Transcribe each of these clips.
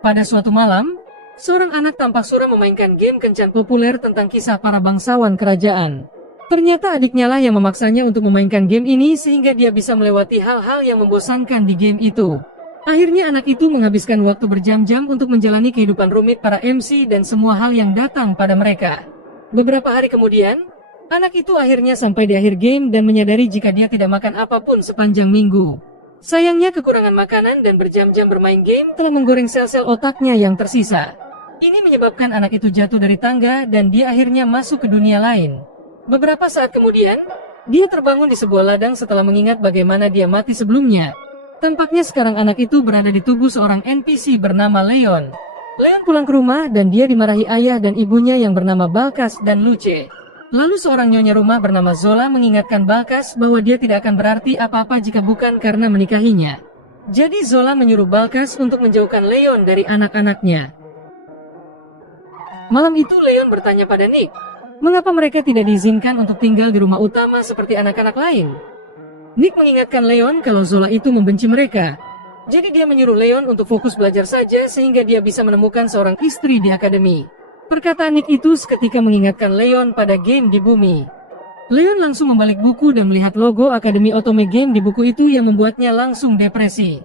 Pada suatu malam, seorang anak tampak suram memainkan game kencan populer tentang kisah para bangsawan kerajaan. Ternyata adiknya lah yang memaksanya untuk memainkan game ini sehingga dia bisa melewati hal-hal yang membosankan di game itu. Akhirnya anak itu menghabiskan waktu berjam-jam untuk menjalani kehidupan rumit para MC dan semua hal yang datang pada mereka. Beberapa hari kemudian, anak itu akhirnya sampai di akhir game dan menyadari jika dia tidak makan apapun sepanjang minggu. Sayangnya kekurangan makanan dan berjam-jam bermain game telah menggoreng sel-sel otaknya yang tersisa. Ini menyebabkan anak itu jatuh dari tangga dan dia akhirnya masuk ke dunia lain. Beberapa saat kemudian, dia terbangun di sebuah ladang setelah mengingat bagaimana dia mati sebelumnya. Tampaknya sekarang anak itu berada di tubuh seorang NPC bernama Leon. Leon pulang ke rumah dan dia dimarahi ayah dan ibunya yang bernama Balkas dan Luce. Lalu seorang nyonya rumah bernama Zola mengingatkan Balkas bahwa dia tidak akan berarti apa-apa jika bukan karena menikahinya. Jadi Zola menyuruh Balkas untuk menjauhkan Leon dari anak-anaknya. Malam itu Leon bertanya pada Nick, mengapa mereka tidak diizinkan untuk tinggal di rumah utama seperti anak-anak lain? Nick mengingatkan Leon kalau Zola itu membenci mereka. Jadi dia menyuruh Leon untuk fokus belajar saja sehingga dia bisa menemukan seorang istri di akademi. Perkataan Nick itu seketika mengingatkan Leon pada game di bumi. Leon langsung membalik buku dan melihat logo Akademi Otome Game di buku itu yang membuatnya langsung depresi.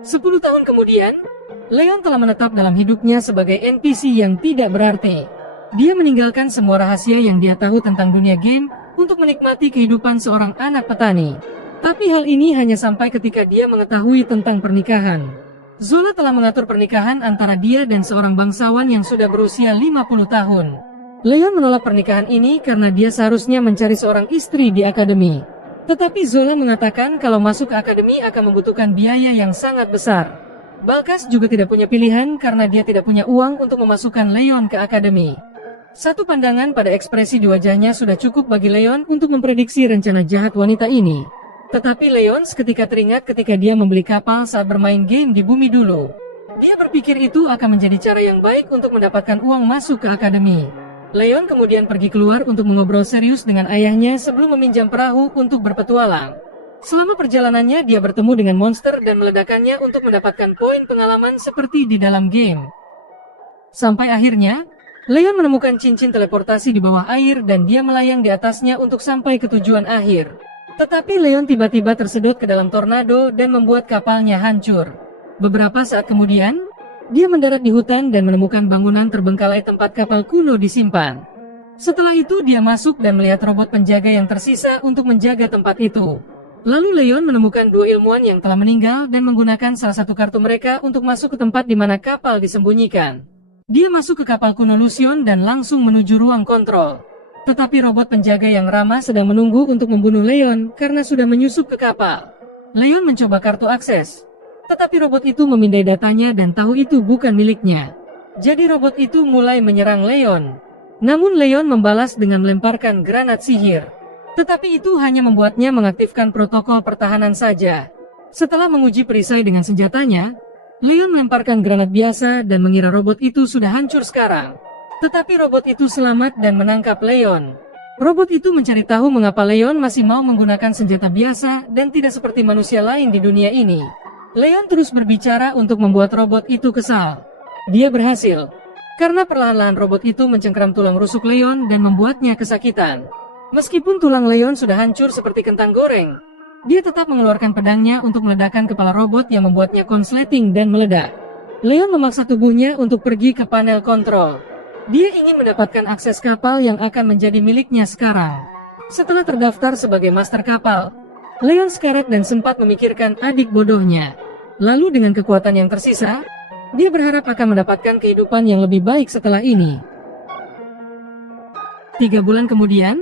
10 tahun kemudian, Leon telah menetap dalam hidupnya sebagai NPC yang tidak berarti. Dia meninggalkan semua rahasia yang dia tahu tentang dunia game untuk menikmati kehidupan seorang anak petani. Tapi hal ini hanya sampai ketika dia mengetahui tentang pernikahan. Zola telah mengatur pernikahan antara dia dan seorang bangsawan yang sudah berusia 50 tahun. Leon menolak pernikahan ini karena dia seharusnya mencari seorang istri di akademi. Tetapi Zola mengatakan kalau masuk ke akademi akan membutuhkan biaya yang sangat besar. Balkas juga tidak punya pilihan karena dia tidak punya uang untuk memasukkan Leon ke akademi. Satu pandangan pada ekspresi di wajahnya sudah cukup bagi Leon untuk memprediksi rencana jahat wanita ini. Tetapi Leon seketika teringat ketika dia membeli kapal saat bermain game di bumi dulu. Dia berpikir itu akan menjadi cara yang baik untuk mendapatkan uang masuk ke akademi. Leon kemudian pergi keluar untuk mengobrol serius dengan ayahnya sebelum meminjam perahu untuk berpetualang. Selama perjalanannya dia bertemu dengan monster dan meledakannya untuk mendapatkan poin pengalaman seperti di dalam game. Sampai akhirnya, Leon menemukan cincin teleportasi di bawah air dan dia melayang di atasnya untuk sampai ke tujuan akhir. Tetapi Leon tiba-tiba tersedot ke dalam tornado dan membuat kapalnya hancur. Beberapa saat kemudian, dia mendarat di hutan dan menemukan bangunan terbengkalai tempat kapal kuno disimpan. Setelah itu dia masuk dan melihat robot penjaga yang tersisa untuk menjaga tempat itu. Lalu Leon menemukan dua ilmuwan yang telah meninggal dan menggunakan salah satu kartu mereka untuk masuk ke tempat di mana kapal disembunyikan. Dia masuk ke kapal kuno Lucion dan langsung menuju ruang kontrol. Tetapi robot penjaga yang ramah sedang menunggu untuk membunuh Leon karena sudah menyusup ke kapal. Leon mencoba kartu akses. Tetapi robot itu memindai datanya dan tahu itu bukan miliknya. Jadi robot itu mulai menyerang Leon. Namun Leon membalas dengan melemparkan granat sihir. Tetapi itu hanya membuatnya mengaktifkan protokol pertahanan saja. Setelah menguji perisai dengan senjatanya, Leon melemparkan granat biasa dan mengira robot itu sudah hancur sekarang. Tetapi robot itu selamat dan menangkap Leon. Robot itu mencari tahu mengapa Leon masih mau menggunakan senjata biasa dan tidak seperti manusia lain di dunia ini. Leon terus berbicara untuk membuat robot itu kesal. Dia berhasil. Karena perlahan-lahan robot itu mencengkeram tulang rusuk Leon dan membuatnya kesakitan. Meskipun tulang Leon sudah hancur seperti kentang goreng, dia tetap mengeluarkan pedangnya untuk meledakkan kepala robot yang membuatnya konsleting dan meledak. Leon memaksa tubuhnya untuk pergi ke panel kontrol. Dia ingin mendapatkan akses kapal yang akan menjadi miliknya sekarang. Setelah terdaftar sebagai master kapal, Leon sekarat dan sempat memikirkan adik bodohnya. Lalu dengan kekuatan yang tersisa, dia berharap akan mendapatkan kehidupan yang lebih baik setelah ini. 3 bulan kemudian,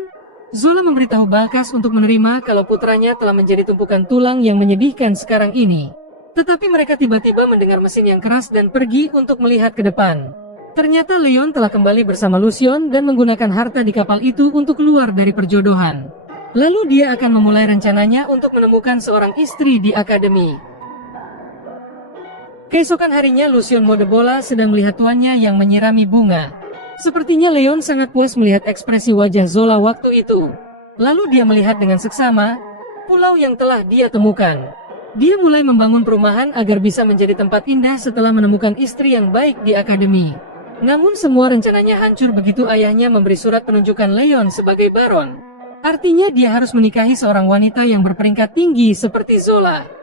Zola memberitahu Balkas untuk menerima kalau putranya telah menjadi tumpukan tulang yang menyedihkan sekarang ini. Tetapi mereka tiba-tiba mendengar mesin yang keras dan pergi untuk melihat ke depan. Ternyata Leon telah kembali bersama Lucion dan menggunakan harta di kapal itu untuk keluar dari perjodohan. Lalu dia akan memulai rencananya untuk menemukan seorang istri di akademi. Keesokan harinya Lucion mode bola sedang melihat tuannya yang menyirami bunga. Sepertinya Leon sangat puas melihat ekspresi wajah Zola waktu itu. Lalu dia melihat dengan seksama pulau yang telah dia temukan. Dia mulai membangun perumahan agar bisa menjadi tempat indah setelah menemukan istri yang baik di akademi. Namun semua rencananya hancur begitu ayahnya memberi surat penunjukan Leon sebagai baron. Artinya dia harus menikahi seorang wanita yang berperingkat tinggi seperti Zola.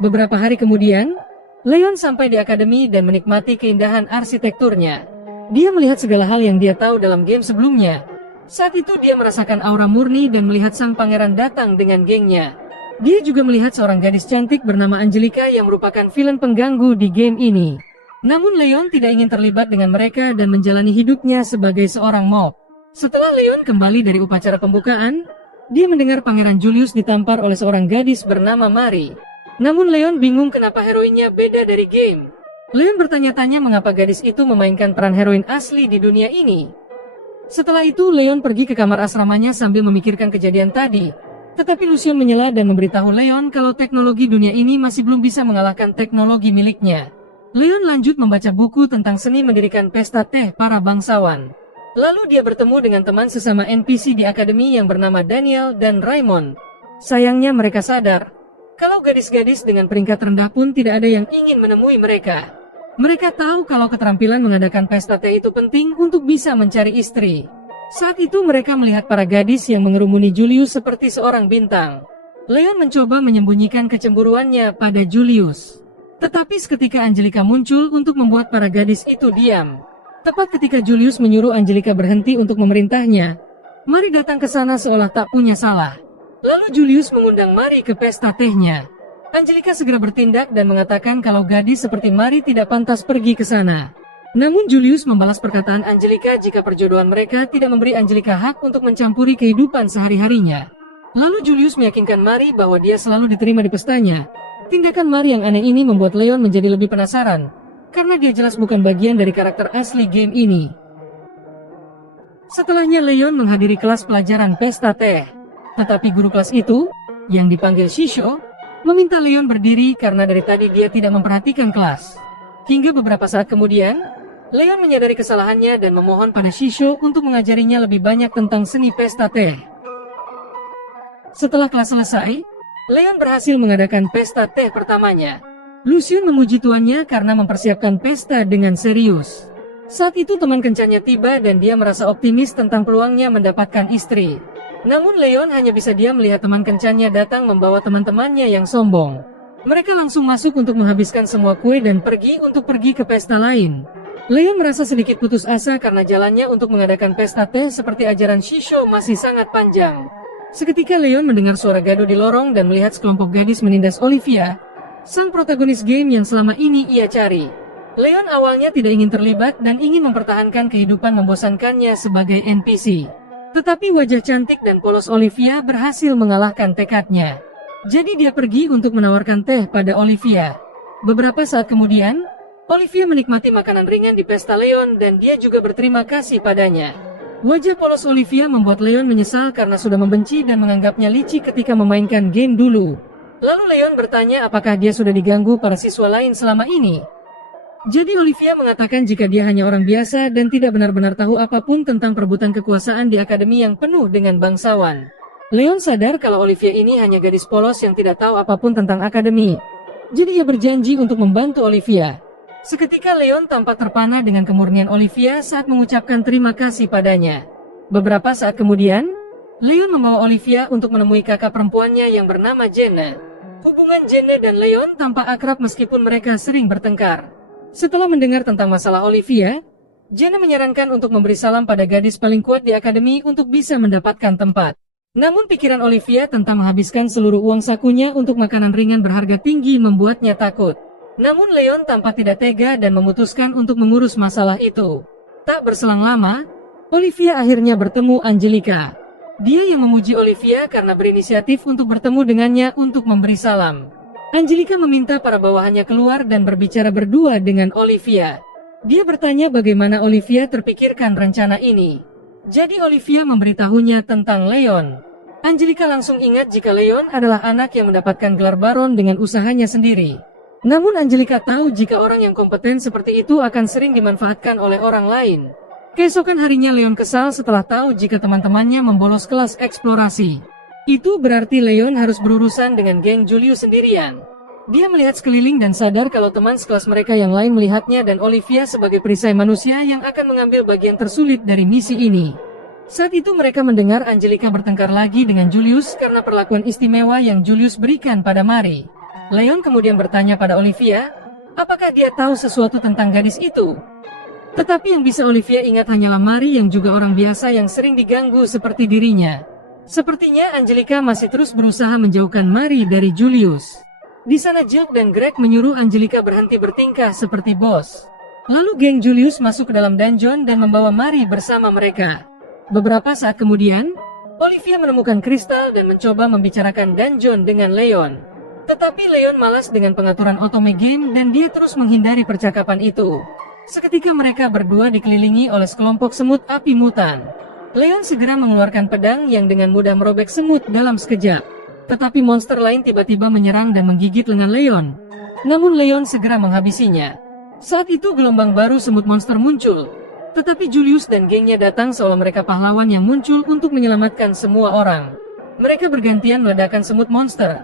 Beberapa hari kemudian, Leon sampai di akademi dan menikmati keindahan arsitekturnya. Dia melihat segala hal yang dia tahu dalam game sebelumnya. Saat itu dia merasakan aura murni dan melihat sang pangeran datang dengan gengnya. Dia juga melihat seorang gadis cantik bernama Angelica yang merupakan villain pengganggu di game ini. Namun Leon tidak ingin terlibat dengan mereka dan menjalani hidupnya sebagai seorang mob. Setelah Leon kembali dari upacara pembukaan, dia mendengar Pangeran Julius ditampar oleh seorang gadis bernama Mari. Namun Leon bingung kenapa heroinnya beda dari game. Leon bertanya-tanya mengapa gadis itu memainkan peran heroin asli di dunia ini. Setelah itu Leon pergi ke kamar asramanya sambil memikirkan kejadian tadi. Tetapi Lucian menyela dan memberitahu Leon kalau teknologi dunia ini masih belum bisa mengalahkan teknologi miliknya. Leon lanjut membaca buku tentang seni mendirikan pesta teh para bangsawan. Lalu dia bertemu dengan teman sesama NPC di akademi yang bernama Daniel dan Raymond. Sayangnya mereka sadar kalau gadis-gadis dengan peringkat rendah pun tidak ada yang ingin menemui mereka. Mereka tahu kalau keterampilan mengadakan pesta teh itu penting untuk bisa mencari istri. Saat itu mereka melihat para gadis yang mengerumuni Julius seperti seorang bintang. Leon mencoba menyembunyikan kecemburuannya pada Julius. Tetapi seketika Angelica muncul untuk membuat para gadis itu diam. Tepat ketika Julius menyuruh Angelica berhenti untuk memerintahnya, Mari datang ke sana seolah tak punya salah. Lalu Julius mengundang Mari ke pesta tehnya. Angelica segera bertindak dan mengatakan kalau gadis seperti Mari tidak pantas pergi ke sana. Namun Julius membalas perkataan Angelica jika perjodohan mereka tidak memberi Angelica hak untuk mencampuri kehidupan sehari-harinya. Lalu Julius meyakinkan Mari bahwa dia selalu diterima di pestanya. Tindakan Mari yang aneh ini membuat Leon menjadi lebih penasaran, karena dia jelas bukan bagian dari karakter asli game ini. Setelahnya Leon menghadiri kelas pelajaran pesta teh. Tetapi guru kelas itu, yang dipanggil Shisho, meminta Leon berdiri karena dari tadi dia tidak memperhatikan kelas. Hingga beberapa saat kemudian, Leon menyadari kesalahannya dan memohon pada Shisho untuk mengajarinya lebih banyak tentang seni pesta teh. Setelah kelas selesai, Leon berhasil mengadakan pesta teh pertamanya. Lucian memuji tuannya karena mempersiapkan pesta dengan serius. Saat itu teman kencannya tiba dan dia merasa optimis tentang peluangnya mendapatkan istri. Namun Leon hanya bisa diam melihat teman kencannya datang membawa teman-temannya yang sombong. Mereka langsung masuk untuk menghabiskan semua kue dan pergi ke pesta lain. Leon merasa sedikit putus asa karena jalannya untuk mengadakan pesta teh seperti ajaran Shisho masih sangat panjang. Seketika Leon mendengar suara gaduh di lorong dan melihat sekelompok gadis menindas Olivia, sang protagonis game yang selama ini ia cari. Leon awalnya tidak ingin terlibat dan ingin mempertahankan kehidupan membosankannya sebagai NPC. Tetapi wajah cantik dan polos Olivia berhasil mengalahkan tekadnya. Jadi dia pergi untuk menawarkan teh pada Olivia. Beberapa saat kemudian, Olivia menikmati makanan ringan di pesta Leon dan dia juga berterima kasih padanya. Wajah polos Olivia membuat Leon menyesal karena sudah membenci dan menganggapnya licik ketika memainkan game dulu. Lalu Leon bertanya apakah dia sudah diganggu para siswa lain selama ini. Jadi Olivia mengatakan jika dia hanya orang biasa dan tidak benar-benar tahu apapun tentang perebutan kekuasaan di akademi yang penuh dengan bangsawan. Leon sadar kalau Olivia ini hanya gadis polos yang tidak tahu apapun tentang akademi. Jadi ia berjanji untuk membantu Olivia. Seketika Leon tampak terpana dengan kemurnian Olivia saat mengucapkan terima kasih padanya. Beberapa saat kemudian, Leon membawa Olivia untuk menemui kakak perempuannya yang bernama Jenna. Hubungan Jenna dan Leon tampak akrab meskipun mereka sering bertengkar. Setelah mendengar tentang masalah Olivia, Jenna menyarankan untuk memberi salam pada gadis paling kuat di akademi untuk bisa mendapatkan tempat. Namun pikiran Olivia tentang menghabiskan seluruh uang sakunya untuk makanan ringan berharga tinggi membuatnya takut. Namun Leon tampak tidak tega dan memutuskan untuk mengurus masalah itu. Tak berselang lama, Olivia akhirnya bertemu Angelica. Dia yang memuji Olivia karena berinisiatif untuk bertemu dengannya untuk memberi salam. Angelica meminta para bawahannya keluar dan berbicara berdua dengan Olivia. Dia bertanya bagaimana Olivia terpikirkan rencana ini. Jadi Olivia memberitahunya tentang Leon. Angelica langsung ingat jika Leon adalah anak yang mendapatkan gelar baron dengan usahanya sendiri. Namun Angelica tahu jika orang yang kompeten seperti itu akan sering dimanfaatkan oleh orang lain. Keesokan harinya Leon kesal setelah tahu jika teman-temannya membolos kelas eksplorasi. Itu berarti Leon harus berurusan dengan geng Julius sendirian. Dia melihat sekeliling dan sadar kalau teman sekelas mereka yang lain melihatnya dan Olivia sebagai perisai manusia yang akan mengambil bagian tersulit dari misi ini. Saat itu mereka mendengar Angelica bertengkar lagi dengan Julius karena perlakuan istimewa yang Julius berikan pada Mari. Leon kemudian bertanya pada Olivia, apakah dia tahu sesuatu tentang gadis itu? Tetapi yang bisa Olivia ingat hanyalah Mari yang juga orang biasa yang sering diganggu seperti dirinya. Sepertinya Angelica masih terus berusaha menjauhkan Mari dari Julius. Di sana Jill dan Greg menyuruh Angelica berhenti bertingkah seperti bos. Lalu geng Julius masuk ke dalam dungeon dan membawa Mari bersama mereka. Beberapa saat kemudian, Olivia menemukan kristal dan mencoba membicarakan dungeon dengan Leon. Tetapi Leon malas dengan pengaturan otome game dan dia terus menghindari percakapan itu. Seketika mereka berdua dikelilingi oleh sekelompok semut api mutan. Leon segera mengeluarkan pedang yang dengan mudah merobek semut dalam sekejap. Tetapi monster lain tiba-tiba menyerang dan menggigit lengan Leon. Namun Leon segera menghabisinya. Saat itu gelombang baru semut monster muncul. Tetapi Julius dan gengnya datang seolah mereka pahlawan yang muncul untuk menyelamatkan semua orang. Mereka bergantian meledakkan semut monster.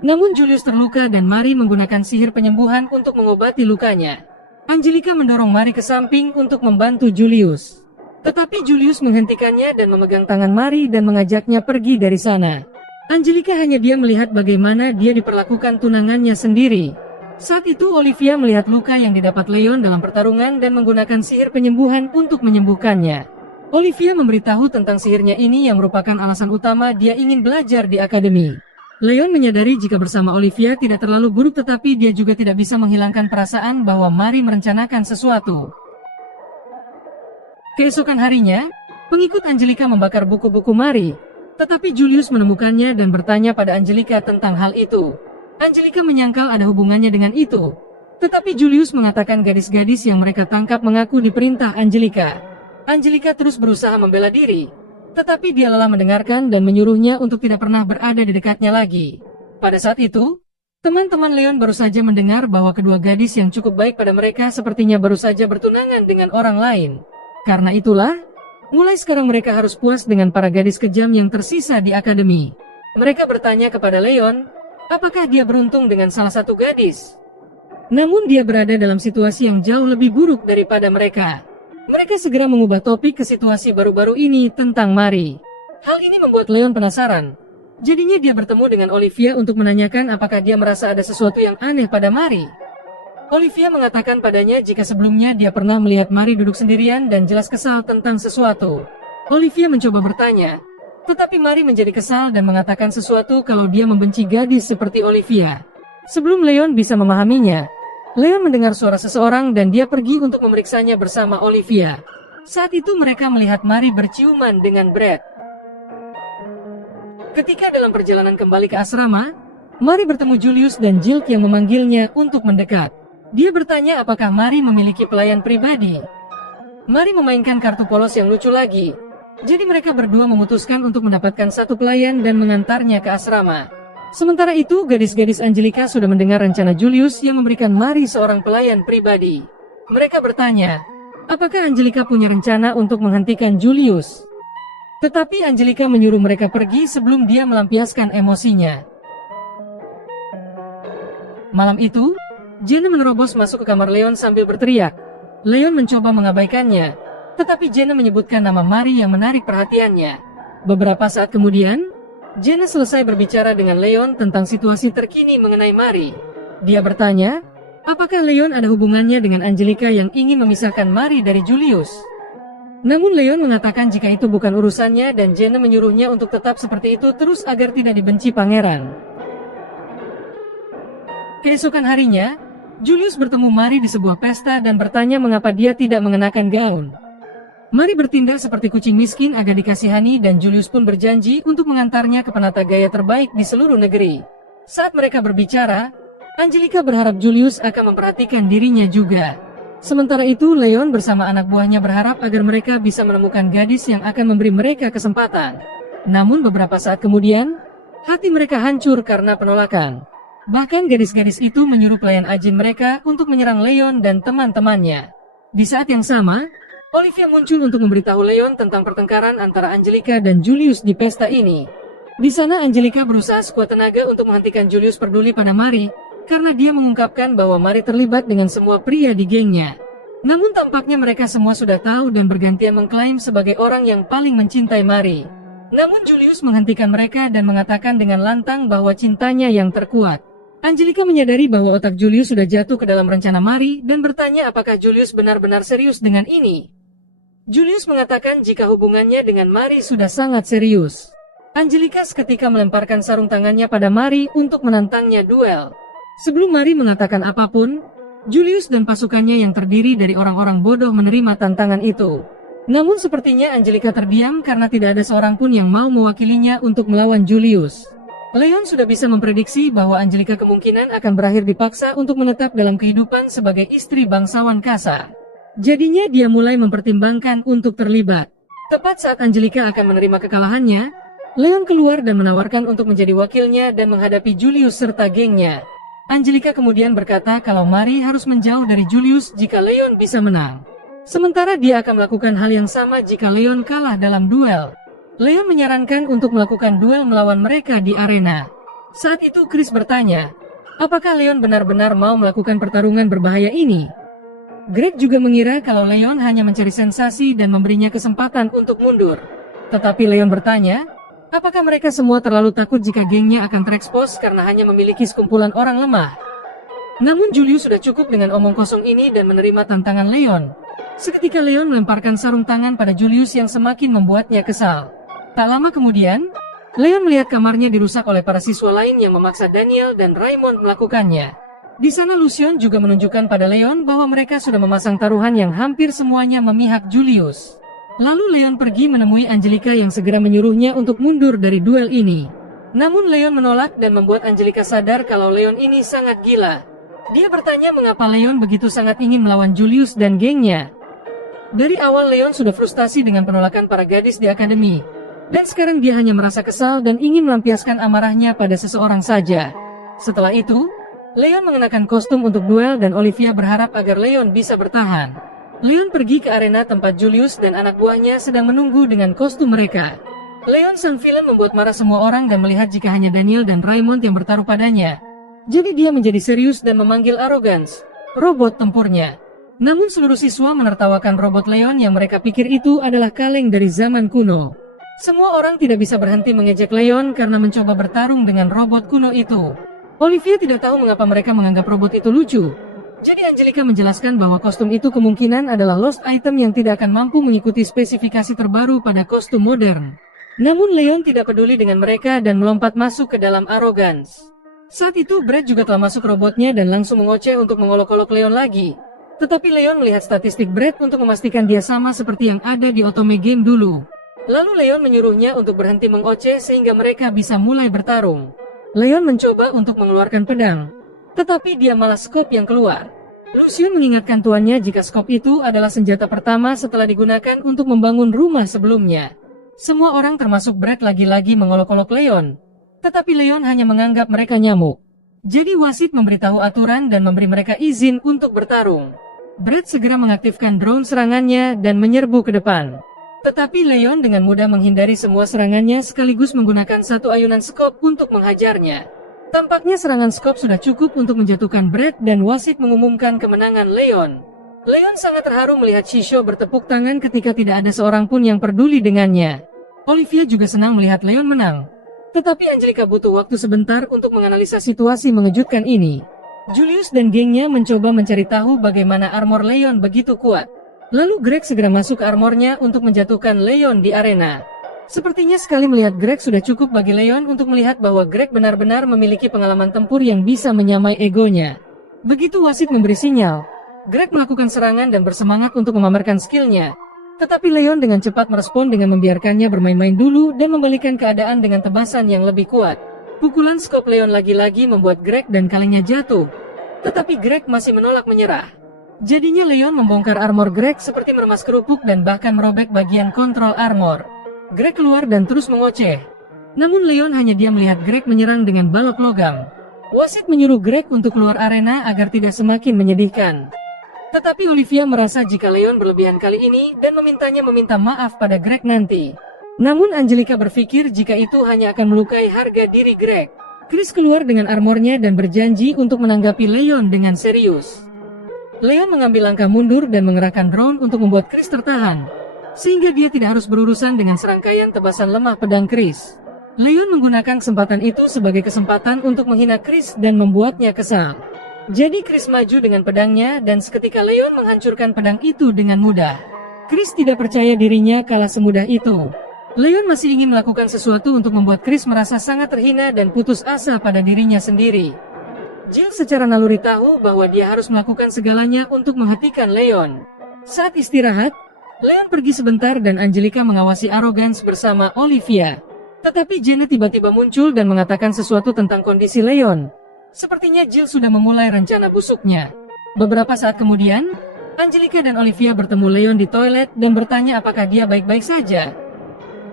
Namun Julius terluka dan Mari menggunakan sihir penyembuhan untuk mengobati lukanya. Angelica mendorong Mari ke samping untuk membantu Julius. Tetapi Julius menghentikannya dan memegang tangan Mari dan mengajaknya pergi dari sana. Angelica hanya diam melihat bagaimana dia diperlakukan tunangannya sendiri. Saat itu Olivia melihat luka yang didapat Leon dalam pertarungan dan menggunakan sihir penyembuhan untuk menyembuhkannya. Olivia memberitahu tentang sihirnya ini yang merupakan alasan utama dia ingin belajar di akademi. Leon menyadari jika bersama Olivia tidak terlalu buruk tetapi dia juga tidak bisa menghilangkan perasaan bahwa Mari merencanakan sesuatu. Keesokan harinya, pengikut Angelica membakar buku-buku Mari. Tetapi Julius menemukannya dan bertanya pada Angelica tentang hal itu. Angelica menyangkal ada hubungannya dengan itu. Tetapi Julius mengatakan gadis-gadis yang mereka tangkap mengaku diperintah Angelica. Angelica terus berusaha membela diri. Tetapi dia lelah mendengarkan dan menyuruhnya untuk tidak pernah berada di dekatnya lagi. Pada saat itu, teman-teman Leon baru saja mendengar bahwa kedua gadis yang cukup baik pada mereka sepertinya baru saja bertunangan dengan orang lain. Karena itulah, mulai sekarang mereka harus puas dengan para gadis kejam yang tersisa di akademi. Mereka bertanya kepada Leon, apakah dia beruntung dengan salah satu gadis. Namun dia berada dalam situasi yang jauh lebih buruk daripada mereka. Mereka segera mengubah topik ke situasi baru-baru ini tentang Mari. Hal ini membuat Leon penasaran. Jadinya dia bertemu dengan Olivia untuk menanyakan apakah dia merasa ada sesuatu yang aneh pada Mari. Olivia mengatakan padanya jika sebelumnya dia pernah melihat Mari duduk sendirian dan jelas kesal tentang sesuatu. Olivia mencoba bertanya, tetapi Mari menjadi kesal dan mengatakan sesuatu kalau dia membenci gadis seperti Olivia. Sebelum Leon bisa memahaminya, Leon mendengar suara seseorang dan dia pergi untuk memeriksanya bersama Olivia. Saat itu mereka melihat Mari berciuman dengan Brad. Ketika dalam perjalanan kembali ke asrama, Mari bertemu Julius dan Jill yang memanggilnya untuk mendekat. Dia bertanya apakah Mari memiliki pelayan pribadi. Mari memainkan kartu polos yang lucu lagi. Jadi mereka berdua memutuskan untuk mendapatkan satu pelayan dan mengantarnya ke asrama. Sementara itu, gadis-gadis Angelica sudah mendengar rencana Julius yang memberikan Mari seorang pelayan pribadi. Mereka bertanya, apakah Angelica punya rencana untuk menghentikan Julius? Tetapi Angelica menyuruh mereka pergi sebelum dia melampiaskan emosinya. Malam itu, Jenna menerobos masuk ke kamar Leon sambil berteriak. Leon mencoba mengabaikannya, tetapi Jenna menyebutkan nama Mari yang menarik perhatiannya. Beberapa saat kemudian, Jenna selesai berbicara dengan Leon tentang situasi terkini mengenai Mari. Dia bertanya, apakah Leon ada hubungannya dengan Angelica yang ingin memisahkan Mari dari Julius? Namun Leon mengatakan jika itu bukan urusannya dan Jenna menyuruhnya untuk tetap seperti itu terus agar tidak dibenci pangeran. Keesokan harinya, Julius bertemu Mari di sebuah pesta dan bertanya mengapa dia tidak mengenakan gaun. Mari bertindak seperti kucing miskin agar dikasihani dan Julius pun berjanji untuk mengantarnya ke penata gaya terbaik di seluruh negeri. Saat mereka berbicara, Angelica berharap Julius akan memperhatikan dirinya juga. Sementara itu Leon bersama anak buahnya berharap agar mereka bisa menemukan gadis yang akan memberi mereka kesempatan. Namun beberapa saat kemudian, hati mereka hancur karena penolakan. Bahkan gadis-gadis itu menyuruh pelayan ajin mereka untuk menyerang Leon dan teman-temannya. Di saat yang sama, Olivia muncul untuk memberitahu Leon tentang pertengkaran antara Angelica dan Julius di pesta ini. Di sana Angelica berusaha sekuat tenaga untuk menghentikan Julius peduli pada Mari, karena dia mengungkapkan bahwa Mari terlibat dengan semua pria di gengnya. Namun tampaknya mereka semua sudah tahu dan bergantian mengklaim sebagai orang yang paling mencintai Mari. Namun Julius menghentikan mereka dan mengatakan dengan lantang bahwa cintanya yang terkuat. Angelica menyadari bahwa otak Julius sudah jatuh ke dalam rencana Mari dan bertanya apakah Julius benar-benar serius dengan ini. Julius mengatakan jika hubungannya dengan Mari sudah sangat serius. Angelica seketika melemparkan sarung tangannya pada Mari untuk menantangnya duel. Sebelum Mari mengatakan apapun, Julius dan pasukannya yang terdiri dari orang-orang bodoh menerima tantangan itu. Namun sepertinya Angelica terdiam karena tidak ada seorang pun yang mau mewakilinya untuk melawan Julius. Leon sudah bisa memprediksi bahwa Angelica kemungkinan akan berakhir dipaksa untuk menetap dalam kehidupan sebagai istri bangsawan kasa. Jadinya dia mulai mempertimbangkan untuk terlibat. Tepat saat Angelica akan menerima kekalahannya, Leon keluar dan menawarkan untuk menjadi wakilnya dan menghadapi Julius serta gengnya. Angelica kemudian berkata kalau Mari harus menjauh dari Julius jika Leon bisa menang. Sementara dia akan melakukan hal yang sama jika Leon kalah dalam duel. Leon menyarankan untuk melakukan duel melawan mereka di arena. Saat itu Chris bertanya, apakah Leon benar-benar mau melakukan pertarungan berbahaya ini? Greg juga mengira kalau Leon hanya mencari sensasi dan memberinya kesempatan untuk mundur. Tetapi Leon bertanya, apakah mereka semua terlalu takut jika gengnya akan terekspos karena hanya memiliki sekumpulan orang lemah? Namun Julius sudah cukup dengan omong kosong ini dan menerima tantangan Leon. Seketika Leon melemparkan sarung tangan pada Julius yang semakin membuatnya kesal. Tak lama kemudian, Leon melihat kamarnya dirusak oleh para siswa lain yang memaksa Daniel dan Raymond melakukannya. Di sana Lucian juga menunjukkan pada Leon bahwa mereka sudah memasang taruhan yang hampir semuanya memihak Julius. Lalu Leon pergi menemui Angelica yang segera menyuruhnya untuk mundur dari duel ini. Namun Leon menolak dan membuat Angelica sadar kalau Leon ini sangat gila. Dia bertanya mengapa Leon begitu sangat ingin melawan Julius dan gengnya. Dari awal Leon sudah frustasi dengan penolakan para gadis di akademi. Dan sekarang dia hanya merasa kesal dan ingin melampiaskan amarahnya pada seseorang saja. Setelah itu, Leon mengenakan kostum untuk duel dan Olivia berharap agar Leon bisa bertahan. Leon pergi ke arena tempat Julius dan anak buahnya sedang menunggu dengan kostum mereka. Leon sang villain membuat marah semua orang dan melihat jika hanya Daniel dan Raymond yang bertaruh padanya. Jadi dia menjadi serius dan memanggil Arrogance, robot tempurnya. Namun seluruh siswa menertawakan robot Leon yang mereka pikir itu adalah kaleng dari zaman kuno. Semua orang tidak bisa berhenti mengejek Leon karena mencoba bertarung dengan robot kuno itu. Olivia tidak tahu mengapa mereka menganggap robot itu lucu. Jadi Angelica menjelaskan bahwa kostum itu kemungkinan adalah lost item yang tidak akan mampu mengikuti spesifikasi terbaru pada kostum modern. Namun Leon tidak peduli dengan mereka dan melompat masuk ke dalam Arrogance. Saat itu Brad juga telah masuk robotnya dan langsung mengoceh untuk mengolok-olok Leon lagi. Tetapi Leon melihat statistik Brad untuk memastikan dia sama seperti yang ada di Otome Game dulu. Lalu Leon menyuruhnya untuk berhenti mengoceh sehingga mereka bisa mulai bertarung. Leon mencoba untuk mengeluarkan pedang. Tetapi dia malah skop yang keluar. Lucian mengingatkan tuannya jika skop itu adalah senjata pertama setelah digunakan untuk membangun rumah sebelumnya. Semua orang termasuk Brad lagi-lagi mengolok-olok Leon. Tetapi Leon hanya menganggap mereka nyamuk. Jadi wasit memberitahu aturan dan memberi mereka izin untuk bertarung. Brad segera mengaktifkan drone serangannya dan menyerbu ke depan. Tetapi Leon dengan mudah menghindari semua serangannya sekaligus menggunakan satu ayunan skop untuk menghajarnya. Tampaknya serangan skop sudah cukup untuk menjatuhkan Brad dan wasit mengumumkan kemenangan Leon. Leon sangat terharu melihat Shisho bertepuk tangan ketika tidak ada seorang pun yang peduli dengannya. Olivia juga senang melihat Leon menang. Tetapi Angelica butuh waktu sebentar untuk menganalisa situasi mengejutkan ini. Julius dan gengnya mencoba mencari tahu bagaimana armor Leon begitu kuat. Lalu Greg segera masuk ke armornya untuk menjatuhkan Leon di arena. Sepertinya sekali melihat Greg sudah cukup bagi Leon untuk melihat bahwa Greg benar-benar memiliki pengalaman tempur yang bisa menyamai egonya. Begitu wasit memberi sinyal, Greg melakukan serangan dan bersemangat untuk memamerkan skillnya. Tetapi Leon dengan cepat merespon dengan membiarkannya bermain-main dulu dan membalikan keadaan dengan tebasan yang lebih kuat. Pukulan skop Leon lagi-lagi membuat Greg dan kalengnya jatuh. Tetapi Greg masih menolak menyerah. Jadinya Leon membongkar armor Greg seperti meremas kerupuk dan bahkan merobek bagian kontrol armor. Greg keluar dan terus mengoceh. Namun Leon hanya diam melihat Greg menyerang dengan balok logam. Wasit menyuruh Greg untuk keluar arena agar tidak semakin menyedihkan. Tetapi Olivia merasa jika Leon berlebihan kali ini dan memintanya meminta maaf pada Greg nanti. Namun Angelica berpikir jika itu hanya akan melukai harga diri Greg. Chris keluar dengan armornya dan berjanji untuk menanggapi Leon dengan serius. Leon mengambil langkah mundur dan mengerahkan drone untuk membuat Chris tertahan, sehingga dia tidak harus berurusan dengan serangkaian tebasan lemah pedang Chris. Leon menggunakan kesempatan itu sebagai kesempatan untuk menghina Chris dan membuatnya kesal. Jadi Chris maju dengan pedangnya dan seketika Leon menghancurkan pedang itu dengan mudah. Chris tidak percaya dirinya kalah semudah itu. Leon masih ingin melakukan sesuatu untuk membuat Chris merasa sangat terhina dan putus asa pada dirinya sendiri. Jill secara naluri tahu bahwa dia harus melakukan segalanya untuk menghentikan Leon. Saat istirahat, Leon pergi sebentar dan Angelica mengawasi Arrogance bersama Olivia. Tetapi Janet tiba-tiba muncul dan mengatakan sesuatu tentang kondisi Leon. Sepertinya Jill sudah memulai rencana busuknya. Beberapa saat kemudian, Angelica dan Olivia bertemu Leon di toilet dan bertanya apakah dia baik-baik saja.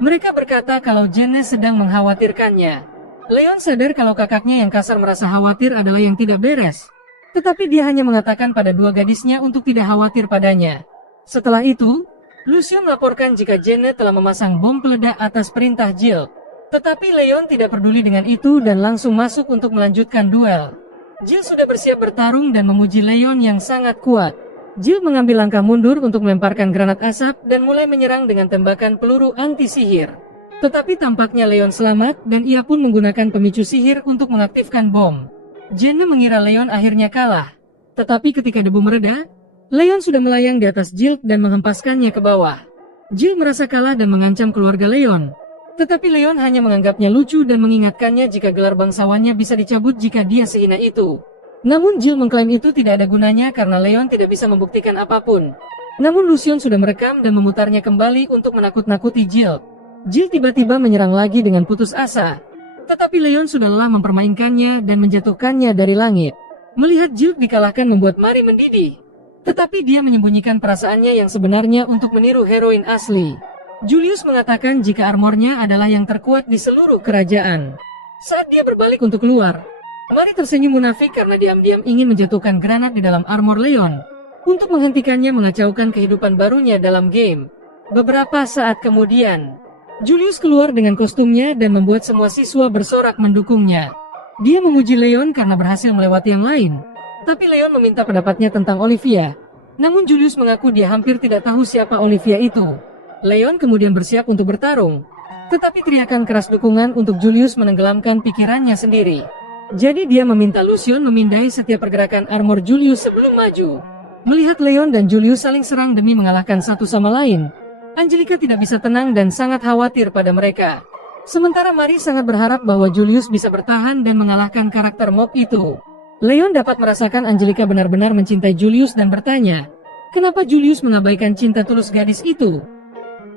Mereka berkata kalau Janet sedang mengkhawatirkannya. Leon sadar kalau kakaknya yang kasar merasa khawatir adalah yang tidak beres. Tetapi dia hanya mengatakan pada dua gadisnya untuk tidak khawatir padanya. Setelah itu, Lucio melaporkan jika Janet telah memasang bom peledak atas perintah Jill. Tetapi Leon tidak peduli dengan itu dan langsung masuk untuk melanjutkan duel. Jill sudah bersiap bertarung dan memuji Leon yang sangat kuat. Jill mengambil langkah mundur untuk melemparkan granat asap dan mulai menyerang dengan tembakan peluru anti-sihir. Tetapi tampaknya Leon selamat dan ia pun menggunakan pemicu sihir untuk mengaktifkan bom. Jenna mengira Leon akhirnya kalah. Tetapi ketika debu mereda, Leon sudah melayang di atas Jill dan menghempaskannya ke bawah. Jill merasa kalah dan mengancam keluarga Leon. Tetapi Leon hanya menganggapnya lucu dan mengingatkannya jika gelar bangsawannya bisa dicabut jika dia sehina itu. Namun Jill mengklaim itu tidak ada gunanya karena Leon tidak bisa membuktikan apapun. Namun Lucion sudah merekam dan memutarnya kembali untuk menakut-nakuti Jill. Jill tiba-tiba menyerang lagi dengan putus asa. Tetapi Leon sudah lelah mempermainkannya dan menjatuhkannya dari langit. Melihat Jill dikalahkan membuat Mari mendidih. Tetapi dia menyembunyikan perasaannya yang sebenarnya untuk meniru heroin asli. Julius mengatakan jika armornya adalah yang terkuat di seluruh kerajaan. Saat dia berbalik untuk keluar, Mari tersenyum munafik karena diam-diam ingin menjatuhkan granat di dalam armor Leon. Untuk menghentikannya mengacaukan kehidupan barunya dalam game. Beberapa saat kemudian, Julius keluar dengan kostumnya dan membuat semua siswa bersorak mendukungnya. Dia memuji Leon karena berhasil melewati yang lain. Tapi Leon meminta pendapatnya tentang Olivia. Namun Julius mengaku dia hampir tidak tahu siapa Olivia itu. Leon kemudian bersiap untuk bertarung. Tetapi teriakan keras dukungan untuk Julius menenggelamkan pikirannya sendiri. Jadi dia meminta Lucion memindai setiap pergerakan armor Julius sebelum maju. Melihat Leon dan Julius saling serang demi mengalahkan satu sama lain, Angelica tidak bisa tenang dan sangat khawatir pada mereka. Sementara Mari sangat berharap bahwa Julius bisa bertahan dan mengalahkan karakter mob itu. Leon dapat merasakan Angelica benar-benar mencintai Julius dan bertanya, kenapa Julius mengabaikan cinta tulus gadis itu?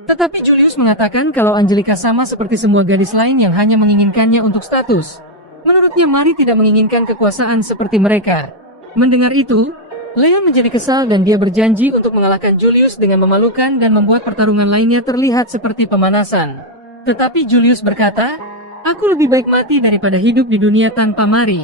Tetapi Julius mengatakan kalau Angelica sama seperti semua gadis lain yang hanya menginginkannya untuk status. Menurutnya Mari tidak menginginkan kekuasaan seperti mereka. Mendengar itu, Leon menjadi kesal dan dia berjanji untuk mengalahkan Julius dengan memalukan dan membuat pertarungan lainnya terlihat seperti pemanasan. Tetapi Julius berkata, aku lebih baik mati daripada hidup di dunia tanpa Mari.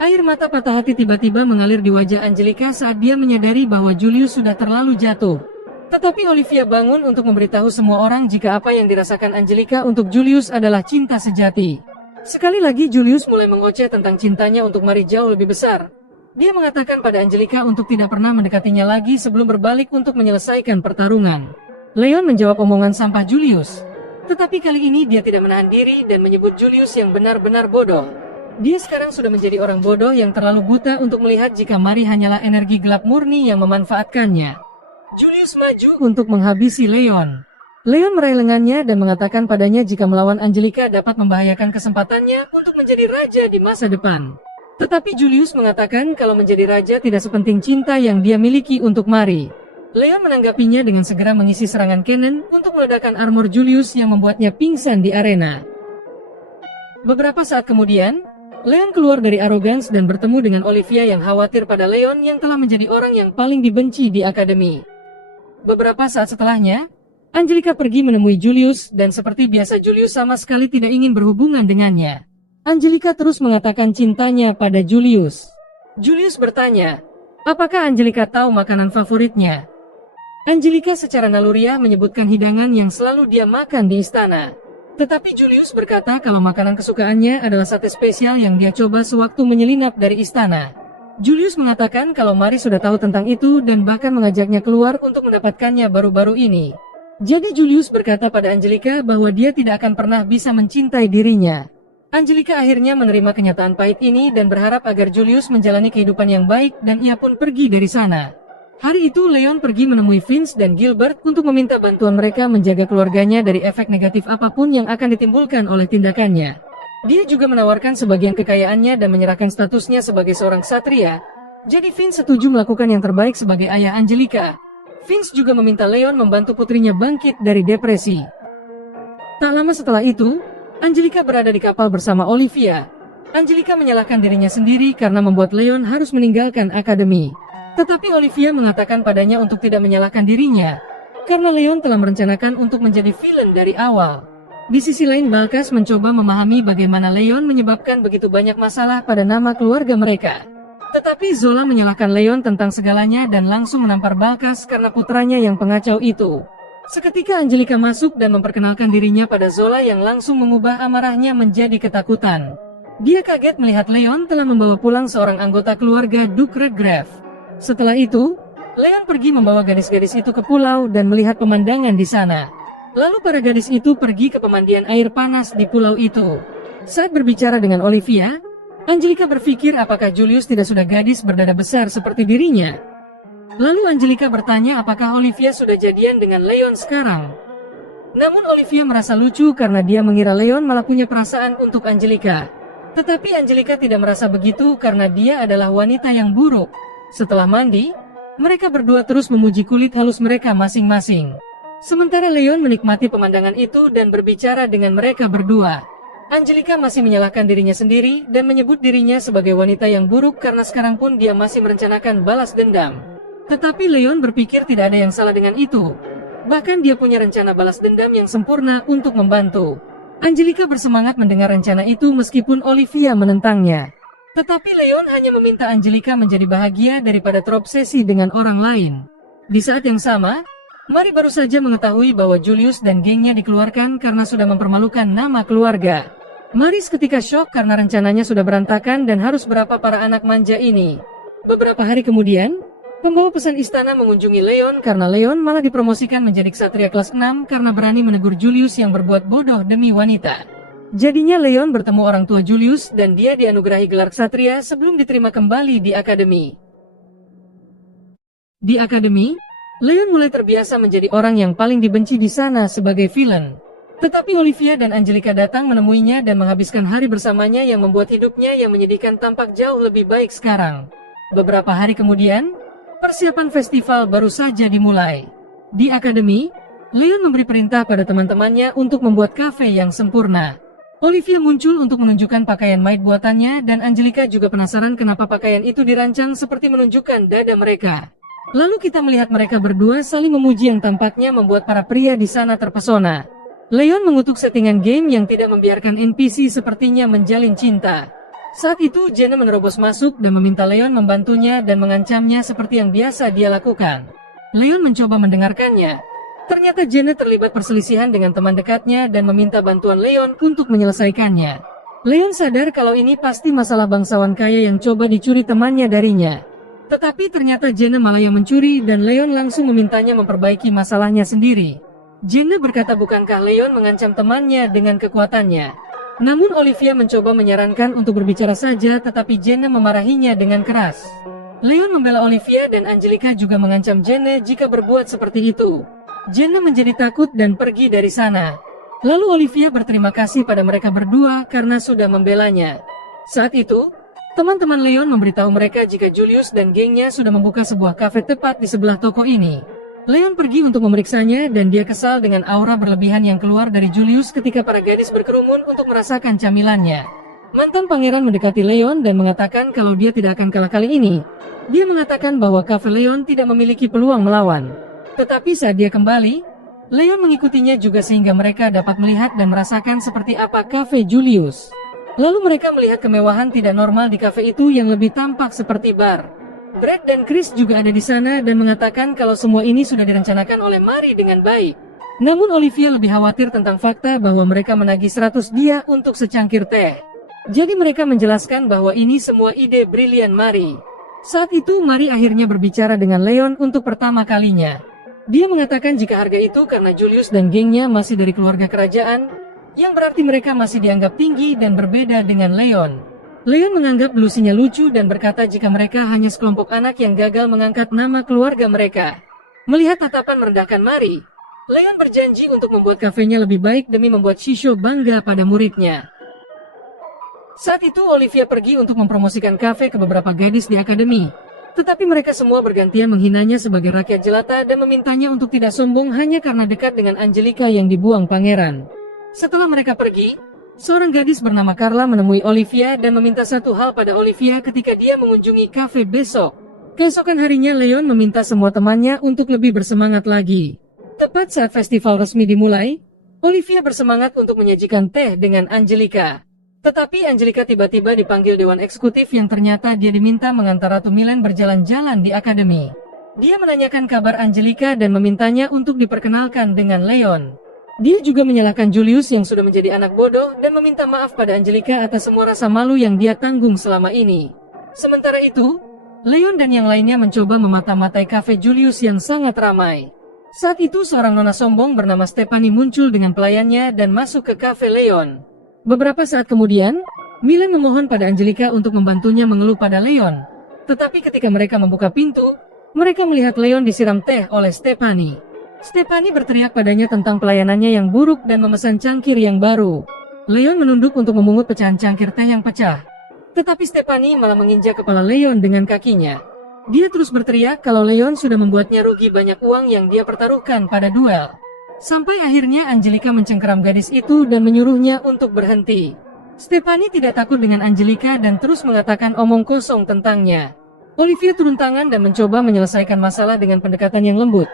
Air mata patah hati tiba-tiba mengalir di wajah Angelica saat dia menyadari bahwa Julius sudah terlalu jatuh. Tetapi Olivia bangun untuk memberitahu semua orang jika apa yang dirasakan Angelica untuk Julius adalah cinta sejati. Sekali lagi Julius mulai mengoceh tentang cintanya untuk Mari jauh lebih besar. Dia mengatakan pada Angelica untuk tidak pernah mendekatinya lagi sebelum berbalik untuk menyelesaikan pertarungan. Leon menjawab omongan sampah Julius. Tetapi kali ini dia tidak menahan diri dan menyebut Julius yang benar-benar bodoh. Dia sekarang sudah menjadi orang bodoh yang terlalu buta untuk melihat jika Mari hanyalah energi gelap murni yang memanfaatkannya. Julius maju untuk menghabisi Leon. Leon meraih lengannya dan mengatakan padanya jika melawan Angelica dapat membahayakan kesempatannya untuk menjadi raja di masa depan. Tetapi Julius mengatakan kalau menjadi raja tidak sepenting cinta yang dia miliki untuk Mari. Leon menanggapinya dengan segera mengisi serangan cannon untuk meledakkan armor Julius yang membuatnya pingsan di arena. Beberapa saat kemudian, Leon keluar dari Arrogance dan bertemu dengan Olivia yang khawatir pada Leon yang telah menjadi orang yang paling dibenci di akademi. Beberapa saat setelahnya, Angelica pergi menemui Julius dan seperti biasa Julius sama sekali tidak ingin berhubungan dengannya. Angelica terus mengatakan cintanya pada Julius. Julius bertanya, apakah Angelica tahu makanan favoritnya? Angelica secara naluriah menyebutkan hidangan yang selalu dia makan di istana. Tetapi Julius berkata kalau makanan kesukaannya adalah sate spesial yang dia coba sewaktu menyelinap dari istana. Julius mengatakan kalau Maris sudah tahu tentang itu dan bahkan mengajaknya keluar untuk mendapatkannya baru-baru ini. Jadi Julius berkata pada Angelica bahwa dia tidak akan pernah bisa mencintai dirinya. Angelica akhirnya menerima kenyataan pahit ini dan berharap agar Julius menjalani kehidupan yang baik dan ia pun pergi dari sana. Hari itu Leon pergi menemui Vince dan Gilbert untuk meminta bantuan mereka menjaga keluarganya dari efek negatif apapun yang akan ditimbulkan oleh tindakannya. Dia juga menawarkan sebagian kekayaannya dan menyerahkan statusnya sebagai seorang ksatria. Jadi Vince setuju melakukan yang terbaik sebagai ayah Angelica. Vince juga meminta Leon membantu putrinya bangkit dari depresi. Tak lama setelah itu, Angelica berada di kapal bersama Olivia. Angelica menyalahkan dirinya sendiri karena membuat Leon harus meninggalkan akademi. Tetapi Olivia mengatakan padanya untuk tidak menyalahkan dirinya, karena Leon telah merencanakan untuk menjadi villain dari awal. Di sisi lain Balkas mencoba memahami bagaimana Leon menyebabkan begitu banyak masalah pada nama keluarga mereka. Tetapi Zola menyalahkan Leon tentang segalanya dan langsung menampar Balkas karena putranya yang pengacau itu. Seketika Angelica masuk dan memperkenalkan dirinya pada Zola yang langsung mengubah amarahnya menjadi ketakutan. Dia kaget melihat Leon telah membawa pulang seorang anggota keluarga Duke Redgrave. Setelah itu, Leon pergi membawa gadis-gadis itu ke pulau dan melihat pemandangan di sana. Lalu para gadis itu pergi ke pemandian air panas di pulau itu. Saat berbicara dengan Olivia, Angelica berpikir apakah Julius tidak sudah gadis berdada besar seperti dirinya. Lalu Angelica bertanya apakah Olivia sudah jadian dengan Leon sekarang. Namun Olivia merasa lucu karena dia mengira Leon malah punya perasaan untuk Angelica. Tetapi Angelica tidak merasa begitu karena dia adalah wanita yang buruk. Setelah mandi, mereka berdua terus memuji kulit halus mereka masing-masing. Sementara Leon menikmati pemandangan itu dan berbicara dengan mereka berdua. Angelica masih menyalahkan dirinya sendiri dan menyebut dirinya sebagai wanita yang buruk karena sekarang pun dia masih merencanakan balas dendam. Tetapi Leon berpikir tidak ada yang salah dengan itu. Bahkan dia punya rencana balas dendam yang sempurna untuk membantu. Angelica bersemangat mendengar rencana itu meskipun Olivia menentangnya. Tetapi Leon hanya meminta Angelica menjadi bahagia daripada terobsesi dengan orang lain. Di saat yang sama, Mari baru saja mengetahui bahwa Julius dan gengnya dikeluarkan karena sudah mempermalukan nama keluarga. Mari seketika syok karena rencananya sudah berantakan dan harus berapa para anak manja ini. Beberapa hari kemudian, pembawa pesan istana mengunjungi Leon karena Leon malah dipromosikan menjadi ksatria kelas 6 karena berani menegur Julius yang berbuat bodoh demi wanita. Jadinya Leon bertemu orang tua Julius dan dia dianugerahi gelar ksatria sebelum diterima kembali di akademi. Di akademi, Leon mulai terbiasa menjadi orang yang paling dibenci di sana sebagai villain. Tetapi Olivia dan Angelica datang menemuinya dan menghabiskan hari bersamanya yang membuat hidupnya yang menyedihkan tampak jauh lebih baik sekarang. Beberapa hari kemudian, persiapan festival baru saja dimulai. Di akademi, Leon memberi perintah pada teman-temannya untuk membuat kafe yang sempurna. Olivia muncul untuk menunjukkan pakaian maid buatannya dan Angelica juga penasaran kenapa pakaian itu dirancang seperti menunjukkan dada mereka. Lalu kita melihat mereka berdua saling memuji yang tampaknya membuat para pria di sana terpesona. Leon mengutuk settingan game yang tidak membiarkan NPC sepertinya menjalin cinta. Saat itu Jenna menerobos masuk dan meminta Leon membantunya dan mengancamnya seperti yang biasa dia lakukan. Leon mencoba mendengarkannya. Ternyata Jenna terlibat perselisihan dengan teman dekatnya dan meminta bantuan Leon untuk menyelesaikannya. Leon sadar kalau ini pasti masalah bangsawan kaya yang coba dicuri temannya darinya. Tetapi ternyata Jenna malah yang mencuri dan Leon langsung memintanya memperbaiki masalahnya sendiri. Jenna berkata bukankah Leon mengancam temannya dengan kekuatannya. Namun Olivia mencoba menyarankan untuk berbicara saja tetapi Jenna memarahinya dengan keras. Leon membela Olivia dan Angelica juga mengancam Jenna jika berbuat seperti itu. Jenna menjadi takut dan pergi dari sana. Lalu Olivia berterima kasih pada mereka berdua karena sudah membelanya. Saat itu, teman-teman Leon memberitahu mereka jika Julius dan gengnya sudah membuka sebuah kafe tepat di sebelah toko ini. Leon pergi untuk memeriksanya dan dia kesal dengan aura berlebihan yang keluar dari Julius ketika para gadis berkerumun untuk merasakan camilannya. Mantan pangeran mendekati Leon dan mengatakan kalau dia tidak akan kalah kali ini. Dia mengatakan bahwa kafe Leon tidak memiliki peluang melawan. Tetapi saat dia kembali, Leon mengikutinya juga sehingga mereka dapat melihat dan merasakan seperti apa kafe Julius. Lalu mereka melihat kemewahan tidak normal di kafe itu yang lebih tampak seperti bar. Brad dan Chris juga ada di sana dan mengatakan kalau semua ini sudah direncanakan oleh Mary dengan baik. Namun Olivia lebih khawatir tentang fakta bahwa mereka menagih 100 dia untuk secangkir teh. Jadi mereka menjelaskan bahwa ini semua ide brilian Mary. Saat itu Mary akhirnya berbicara dengan Leon untuk pertama kalinya. Dia mengatakan jika harga itu karena Julius dan gengnya masih dari keluarga kerajaan, yang berarti mereka masih dianggap tinggi dan berbeda dengan Leon. Leon menganggap Lucy-nya lucu dan berkata jika mereka hanya sekelompok anak yang gagal mengangkat nama keluarga mereka. Melihat tatapan merendahkan Mary, Leon berjanji untuk membuat kafenya lebih baik demi membuat Shisho bangga pada muridnya. Saat itu Olivia pergi untuk mempromosikan kafe ke beberapa gadis di akademi. Tetapi mereka semua bergantian menghinanya sebagai rakyat jelata dan memintanya untuk tidak sombong hanya karena dekat dengan Angelica yang dibuang pangeran. Setelah mereka pergi, seorang gadis bernama Carla menemui Olivia dan meminta satu hal pada Olivia ketika dia mengunjungi kafe besok. Keesokan harinya Leon meminta semua temannya untuk lebih bersemangat lagi. Tepat saat festival resmi dimulai, Olivia bersemangat untuk menyajikan teh dengan Angelica. Tetapi Angelica tiba-tiba dipanggil dewan eksekutif yang ternyata dia diminta mengantar Ratu Milan berjalan-jalan di akademi. Dia menanyakan kabar Angelica dan memintanya untuk diperkenalkan dengan Leon. Dia juga menyalahkan Julius yang sudah menjadi anak bodoh dan meminta maaf pada Angelica atas semua rasa malu yang dia tanggung selama ini. Sementara itu, Leon dan yang lainnya mencoba memata-matai kafe Julius yang sangat ramai. Saat itu seorang nona sombong bernama Stephanie muncul dengan pelayannya dan masuk ke kafe Leon. Beberapa saat kemudian, Milan memohon pada Angelica untuk membantunya mengeluh pada Leon. Tetapi ketika mereka membuka pintu, mereka melihat Leon disiram teh oleh Stephanie. Stephanie berteriak padanya tentang pelayanannya yang buruk dan memesan cangkir yang baru. Leon menunduk untuk memungut pecahan cangkir teh yang pecah. Tetapi Stephanie malah menginjak kepala Leon dengan kakinya. Dia terus berteriak kalau Leon sudah membuatnya rugi banyak uang yang dia pertaruhkan pada duel. Sampai akhirnya Angelica mencengkeram gadis itu dan menyuruhnya untuk berhenti. Stephanie tidak takut dengan Angelica dan terus mengatakan omong kosong tentangnya. Olivia turun tangan dan mencoba menyelesaikan masalah dengan pendekatan yang lembut.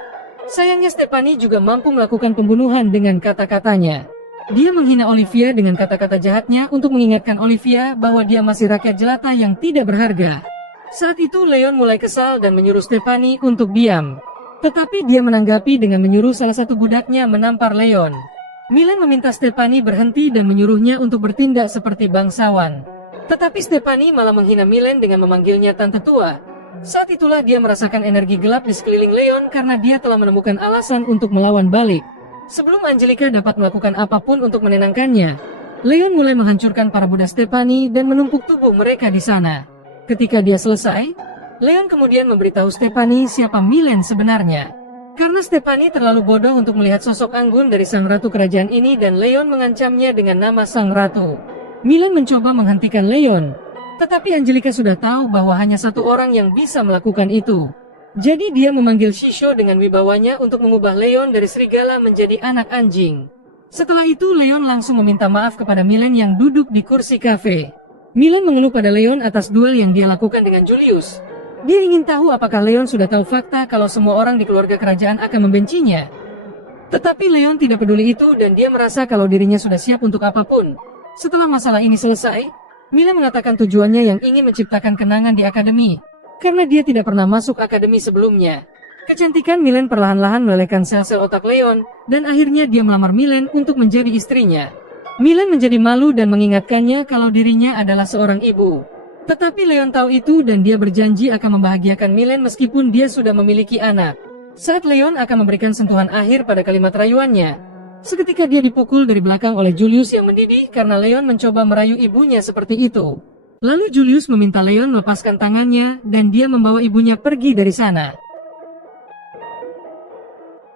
Sayangnya Stephanie juga mampu melakukan pembunuhan dengan kata-katanya. Dia menghina Olivia dengan kata-kata jahatnya untuk mengingatkan Olivia bahwa dia masih rakyat jelata yang tidak berharga. Saat itu Leon mulai kesal dan menyuruh Stephanie untuk diam. Tetapi dia menanggapi dengan menyuruh salah satu budaknya menampar Leon. Milan meminta Stephanie berhenti dan menyuruhnya untuk bertindak seperti bangsawan. Tetapi Stephanie malah menghina Milan dengan memanggilnya tante tua. Saat itulah dia merasakan energi gelap di sekeliling Leon karena dia telah menemukan alasan untuk melawan balik. Sebelum Angelica dapat melakukan apapun untuk menenangkannya, Leon mulai menghancurkan para budak Stephanie dan menumpuk tubuh mereka di sana. Ketika dia selesai, Leon kemudian memberitahu Stephanie siapa Milan sebenarnya. Karena Stephanie terlalu bodoh untuk melihat sosok anggun dari sang ratu kerajaan ini dan Leon mengancamnya dengan nama sang ratu. Milan mencoba menghentikan Leon. Tetapi Angelica sudah tahu bahwa hanya satu orang yang bisa melakukan itu. Jadi dia memanggil Shisho dengan wibawanya untuk mengubah Leon dari serigala menjadi anak anjing. Setelah itu Leon langsung meminta maaf kepada Milan yang duduk di kursi kafe. Milan mengeluh pada Leon atas duel yang dia lakukan dengan Julius. Dia ingin tahu apakah Leon sudah tahu fakta kalau semua orang di keluarga kerajaan akan membencinya. Tetapi Leon tidak peduli itu dan dia merasa kalau dirinya sudah siap untuk apapun. Setelah masalah ini selesai, Milan mengatakan tujuannya yang ingin menciptakan kenangan di akademi. Karena dia tidak pernah masuk akademi sebelumnya. Kecantikan Milan perlahan-lahan melelehkan sel-sel otak Leon, dan akhirnya dia melamar Milan untuk menjadi istrinya. Milan menjadi malu dan mengingatkannya kalau dirinya adalah seorang ibu. Tetapi Leon tahu itu dan dia berjanji akan membahagiakan Milan meskipun dia sudah memiliki anak. Saat Leon akan memberikan sentuhan akhir pada kalimat rayuannya, seketika dia dipukul dari belakang oleh Julius yang mendidih karena Leon mencoba merayu ibunya seperti itu. Lalu Julius meminta Leon melepaskan tangannya dan dia membawa ibunya pergi dari sana.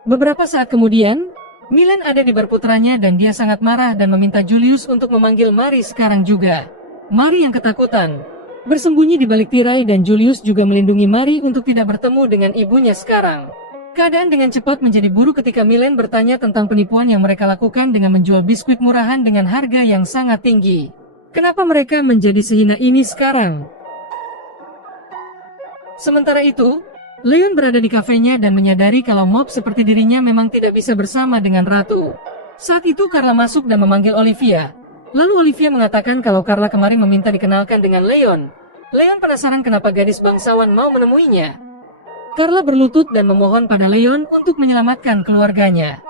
Beberapa saat kemudian, Milan ada di bar putranya dan dia sangat marah dan meminta Julius untuk memanggil Mary sekarang juga. Mary yang ketakutan bersembunyi di balik tirai dan Julius juga melindungi Mary untuk tidak bertemu dengan ibunya sekarang. Keadaan dengan cepat menjadi buruk ketika Milan bertanya tentang penipuan yang mereka lakukan dengan menjual biskuit murahan dengan harga yang sangat tinggi. Kenapa mereka menjadi sehina ini sekarang? Sementara itu, Leon berada di kafenya dan menyadari kalau mob seperti dirinya memang tidak bisa bersama dengan ratu. Saat itu Carla masuk dan memanggil Olivia. Lalu Olivia mengatakan kalau Carla kemarin meminta dikenalkan dengan Leon. Leon penasaran kenapa gadis bangsawan mau menemuinya. Carla berlutut dan memohon pada Leon untuk menyelamatkan keluarganya.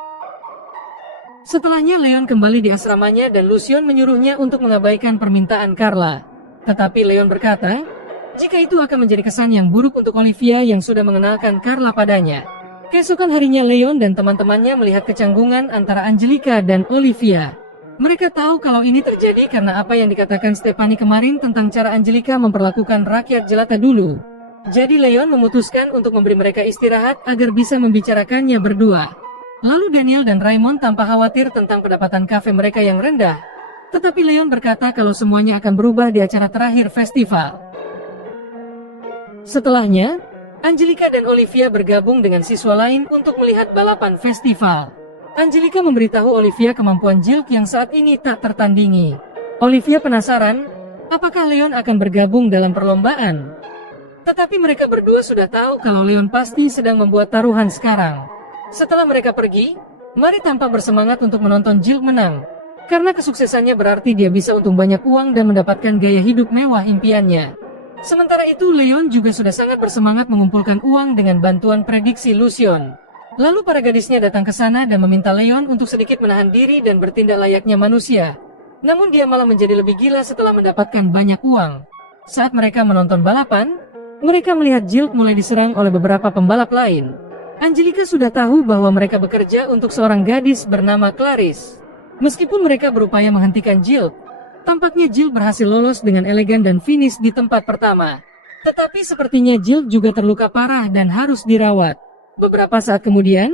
Setelahnya Leon kembali di asramanya dan Lucion menyuruhnya untuk mengabaikan permintaan Carla. Tetapi Leon berkata, jika itu akan menjadi kesan yang buruk untuk Olivia yang sudah mengenalkan Carla padanya. Keesokan harinya Leon dan teman-temannya melihat kecanggungan antara Angelica dan Olivia. Mereka tahu kalau ini terjadi karena apa yang dikatakan Stephanie kemarin tentang cara Angelica memperlakukan rakyat jelata dulu. Jadi Leon memutuskan untuk memberi mereka istirahat agar bisa membicarakannya berdua. Lalu Daniel dan Raymond tampak khawatir tentang pendapatan kafe mereka yang rendah. Tetapi Leon berkata kalau semuanya akan berubah di acara terakhir festival. Setelahnya, Angelica dan Olivia bergabung dengan siswa lain untuk melihat balapan festival. Angelica memberitahu Olivia kemampuan Jill yang saat ini tak tertandingi. Olivia penasaran, apakah Leon akan bergabung dalam perlombaan? Tetapi mereka berdua sudah tahu kalau Leon pasti sedang membuat taruhan sekarang. Setelah mereka pergi, Mari tampak bersemangat untuk menonton Jill menang. Karena kesuksesannya berarti dia bisa untung banyak uang dan mendapatkan gaya hidup mewah impiannya. Sementara itu Leon juga sudah sangat bersemangat mengumpulkan uang dengan bantuan prediksi Lucion. Lalu para gadisnya datang ke sana dan meminta Leon untuk sedikit menahan diri dan bertindak layaknya manusia. Namun dia malah menjadi lebih gila setelah mendapatkan banyak uang. Saat mereka menonton balapan, mereka melihat Jill mulai diserang oleh beberapa pembalap lain. Angelica sudah tahu bahwa mereka bekerja untuk seorang gadis bernama Clarice. Meskipun mereka berupaya menghentikan Jill, tampaknya Jill berhasil lolos dengan elegan dan finish di tempat pertama. Tetapi sepertinya Jill juga terluka parah dan harus dirawat. Beberapa saat kemudian,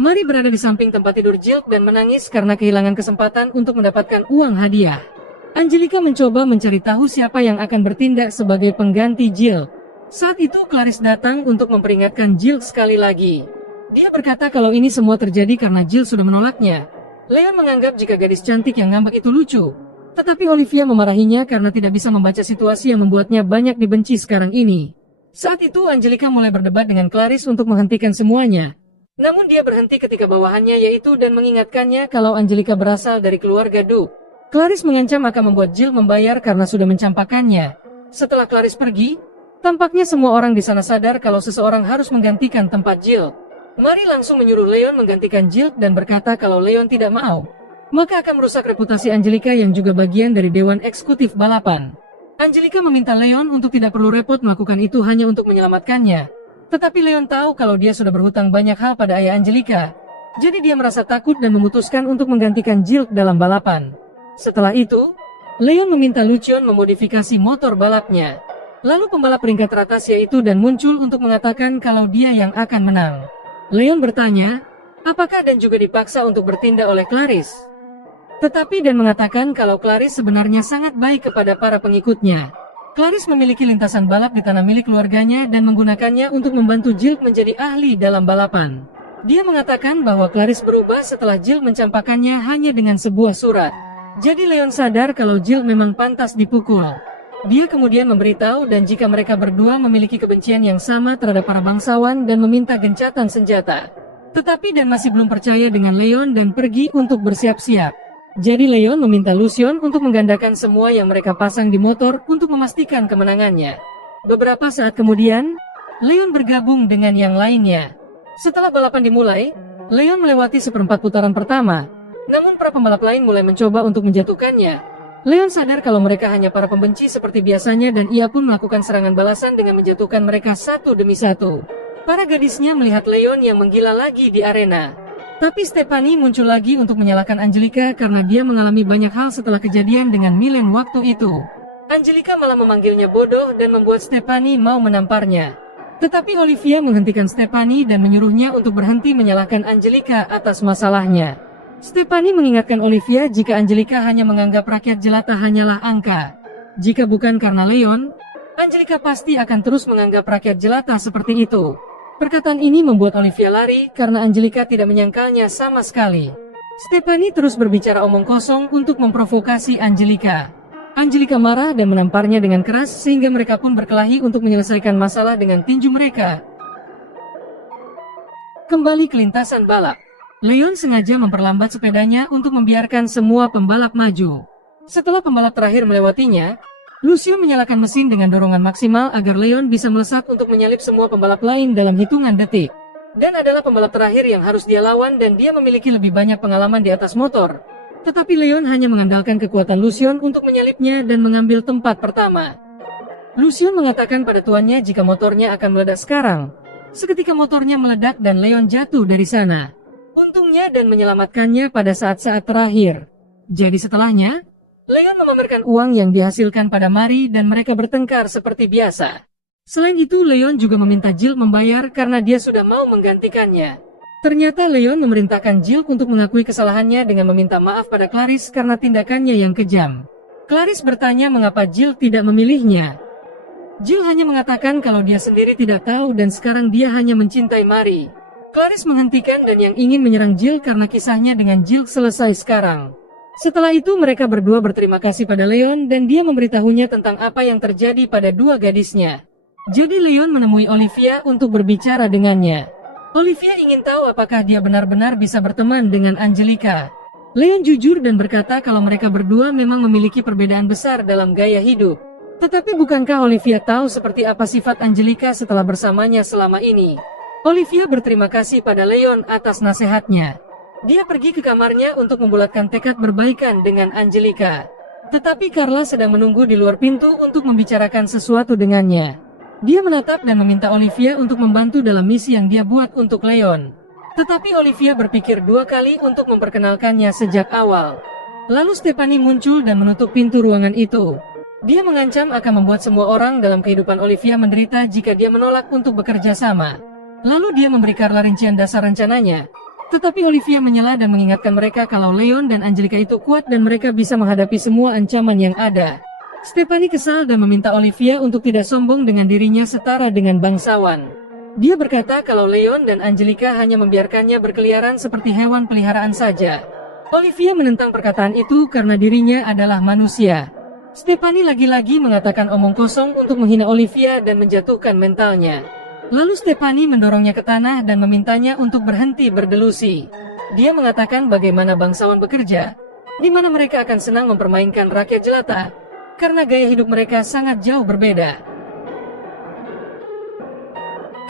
Mary berada di samping tempat tidur Jill dan menangis karena kehilangan kesempatan untuk mendapatkan uang hadiah. Angelica mencoba mencari tahu siapa yang akan bertindak sebagai pengganti Jill. Saat itu Clarice datang untuk memperingatkan Jill sekali lagi. Dia berkata kalau ini semua terjadi karena Jill sudah menolaknya. Leon menganggap jika gadis cantik yang ngambek itu lucu. Tetapi Olivia memarahinya karena tidak bisa membaca situasi yang membuatnya banyak dibenci sekarang ini. Saat itu Angelica mulai berdebat dengan Clarice untuk menghentikan semuanya. Namun dia berhenti ketika bawahannya yaitu dan mengingatkannya kalau Angelica berasal dari keluarga Duke. Clarice mengancam akan membuat Jill membayar karena sudah mencampakkannya. Setelah Clarice pergi, tampaknya semua orang di sana sadar kalau seseorang harus menggantikan tempat Jill. Mary langsung menyuruh Leon menggantikan Jill dan berkata kalau Leon tidak mau, maka akan merusak reputasi Angelica yang juga bagian dari Dewan Eksekutif Balapan. Angelica meminta Leon untuk tidak perlu repot melakukan itu hanya untuk menyelamatkannya. Tetapi Leon tahu kalau dia sudah berhutang banyak hal pada ayah Angelica. Jadi dia merasa takut dan memutuskan untuk menggantikan Jill dalam balapan. Setelah itu, Leon meminta Lucion memodifikasi motor balapnya. Lalu pembalap peringkat teratas yaitu dan muncul untuk mengatakan kalau dia yang akan menang. Leon bertanya, apakah dan juga dipaksa untuk bertindak oleh Clarice? Tetapi dan mengatakan kalau Clarice sebenarnya sangat baik kepada para pengikutnya. Clarice memiliki lintasan balap di tanah milik keluarganya dan menggunakannya untuk membantu Jill menjadi ahli dalam balapan. Dia mengatakan bahwa Clarice berubah setelah Jill mencampakkannya hanya dengan sebuah surat. Jadi Leon sadar kalau Jill memang pantas dipukul. Dia kemudian memberitahu dan jika mereka berdua memiliki kebencian yang sama terhadap para bangsawan dan meminta gencatan senjata. Tetapi dan masih belum percaya dengan Leon dan pergi untuk bersiap-siap. Jadi Leon meminta Lucion untuk menggandakan semua yang mereka pasang di motor untuk memastikan kemenangannya. Beberapa saat kemudian, Leon bergabung dengan yang lainnya. Setelah balapan dimulai, Leon melewati seperempat putaran pertama. Namun para pembalap lain mulai mencoba untuk menjatuhkannya. Leon sadar kalau mereka hanya para pembenci seperti biasanya dan ia pun melakukan serangan balasan dengan menjatuhkan mereka satu demi satu. Para gadisnya melihat Leon yang menggila lagi di arena. Tapi Stephanie muncul lagi untuk menyalahkan Angelica karena dia mengalami banyak hal setelah kejadian dengan Milen waktu itu. Angelica malah memanggilnya bodoh dan membuat Stephanie mau menamparnya. Tetapi Olivia menghentikan Stephanie dan menyuruhnya untuk berhenti menyalahkan Angelica atas masalahnya. Stephanie mengingatkan Olivia jika Angelica hanya menganggap rakyat jelata hanyalah angka. Jika bukan karena Leon, Angelica pasti akan terus menganggap rakyat jelata seperti itu. Perkataan ini membuat Olivia lari karena Angelica tidak menyangkalnya sama sekali. Stephanie terus berbicara omong kosong untuk memprovokasi Angelica. Angelica marah dan menamparnya dengan keras sehingga mereka pun berkelahi untuk menyelesaikan masalah dengan tinju mereka. Kembali ke lintasan balap. Leon sengaja memperlambat sepedanya untuk membiarkan semua pembalap maju. Setelah pembalap terakhir melewatinya, Lucian menyalakan mesin dengan dorongan maksimal agar Leon bisa melesat untuk menyalip semua pembalap lain dalam hitungan detik. Dan adalah pembalap terakhir yang harus dia lawan dan dia memiliki lebih banyak pengalaman di atas motor. Tetapi Leon hanya mengandalkan kekuatan Lucian untuk menyalipnya dan mengambil tempat pertama. Lucian mengatakan pada tuannya jika motornya akan meledak sekarang. Seketika motornya meledak dan Leon jatuh dari sana. Untungnya dan menyelamatkannya pada saat-saat terakhir. Jadi setelahnya, Leon memamerkan uang yang dihasilkan pada Mari dan mereka bertengkar seperti biasa. Selain itu Leon juga meminta Jill membayar karena dia sudah mau menggantikannya. Ternyata Leon memerintahkan Jill untuk mengakui kesalahannya dengan meminta maaf pada Clarice karena tindakannya yang kejam. Clarice bertanya mengapa Jill tidak memilihnya. Jill hanya mengatakan kalau dia sendiri tidak tahu dan sekarang dia hanya mencintai Mari. Clarice menghentikan dan yang ingin menyerang Jill karena kisahnya dengan Jill selesai sekarang. Setelah itu mereka berdua berterima kasih pada Leon dan dia memberitahunya tentang apa yang terjadi pada dua gadisnya. Jadi Leon menemui Olivia untuk berbicara dengannya. Olivia ingin tahu apakah dia benar-benar bisa berteman dengan Angelica. Leon jujur dan berkata kalau mereka berdua memang memiliki perbedaan besar dalam gaya hidup. Tetapi bukankah Olivia tahu seperti apa sifat Angelica setelah bersamanya selama ini? Olivia berterima kasih pada Leon atas nasihatnya. Dia pergi ke kamarnya untuk membulatkan tekad berbaikan dengan Angelica. Tetapi Carla sedang menunggu di luar pintu untuk membicarakan sesuatu dengannya. Dia menatap dan meminta Olivia untuk membantu dalam misi yang dia buat untuk Leon. Tetapi Olivia berpikir dua kali untuk memperkenalkannya sejak awal. Lalu Stephanie muncul dan menutup pintu ruangan itu. Dia mengancam akan membuat semua orang dalam kehidupan Olivia menderita jika dia menolak untuk bekerja sama. Lalu dia memberi Carla rincian dasar rencananya. Tetapi Olivia menyela dan mengingatkan mereka kalau Leon dan Angelica itu kuat dan mereka bisa menghadapi semua ancaman yang ada. Stephanie kesal dan meminta Olivia untuk tidak sombong dengan dirinya setara dengan bangsawan. Dia berkata kalau Leon dan Angelica hanya membiarkannya berkeliaran seperti hewan peliharaan saja. Olivia menentang perkataan itu karena dirinya adalah manusia. Stephanie lagi-lagi mengatakan omong kosong untuk menghina Olivia dan menjatuhkan mentalnya. Lalu Stephanie mendorongnya ke tanah dan memintanya untuk berhenti berdelusi. Dia mengatakan bagaimana bangsawan bekerja, di mana mereka akan senang mempermainkan rakyat jelata, karena gaya hidup mereka sangat jauh berbeda.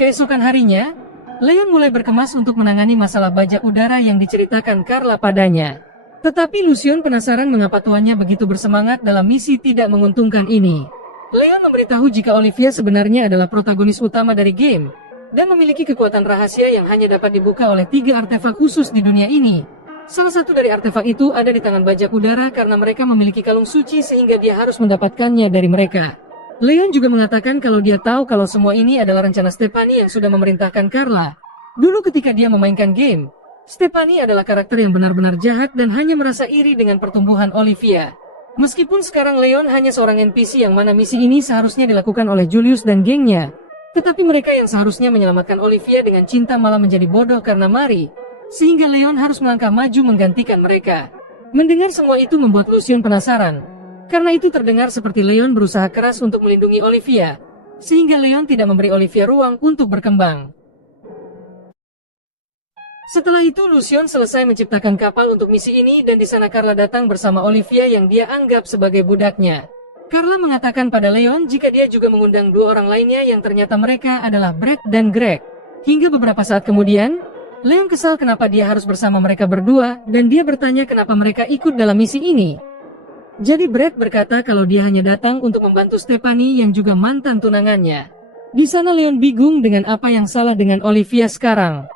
Keesokan harinya, Leon mulai berkemas untuk menangani masalah bajak udara yang diceritakan Carla padanya. Tetapi Lucian penasaran mengapa tuannya begitu bersemangat dalam misi tidak menguntungkan ini. Leon memberitahu jika Olivia sebenarnya adalah protagonis utama dari game, dan memiliki kekuatan rahasia yang hanya dapat dibuka oleh 3 artefak khusus di dunia ini. Salah satu dari artefak itu ada di tangan bajak udara karena mereka memiliki kalung suci sehingga dia harus mendapatkannya dari mereka. Leon juga mengatakan kalau dia tahu kalau semua ini adalah rencana Stephanie yang sudah memerintahkan Carla. Dulu ketika dia memainkan game, Stephanie adalah karakter yang benar-benar jahat dan hanya merasa iri dengan pertumbuhan Olivia. Meskipun sekarang Leon hanya seorang NPC yang mana misi ini seharusnya dilakukan oleh Julius dan gengnya, tetapi mereka yang seharusnya menyelamatkan Olivia dengan cinta malah menjadi bodoh karena Mari, sehingga Leon harus melangkah maju menggantikan mereka. Mendengar semua itu membuat Lucian penasaran, karena itu terdengar seperti Leon berusaha keras untuk melindungi Olivia, sehingga Leon tidak memberi Olivia ruang untuk berkembang. Setelah itu Lucian selesai menciptakan kapal untuk misi ini dan di sana Carla datang bersama Olivia yang dia anggap sebagai budaknya. Carla mengatakan pada Leon jika dia juga mengundang 2 orang lainnya yang ternyata mereka adalah Brett dan Greg. Hingga beberapa saat kemudian, Leon kesal kenapa dia harus bersama mereka berdua dan dia bertanya kenapa mereka ikut dalam misi ini. Jadi Brett berkata kalau dia hanya datang untuk membantu Stephanie yang juga mantan tunangannya. Di sana Leon bingung dengan apa yang salah dengan Olivia sekarang.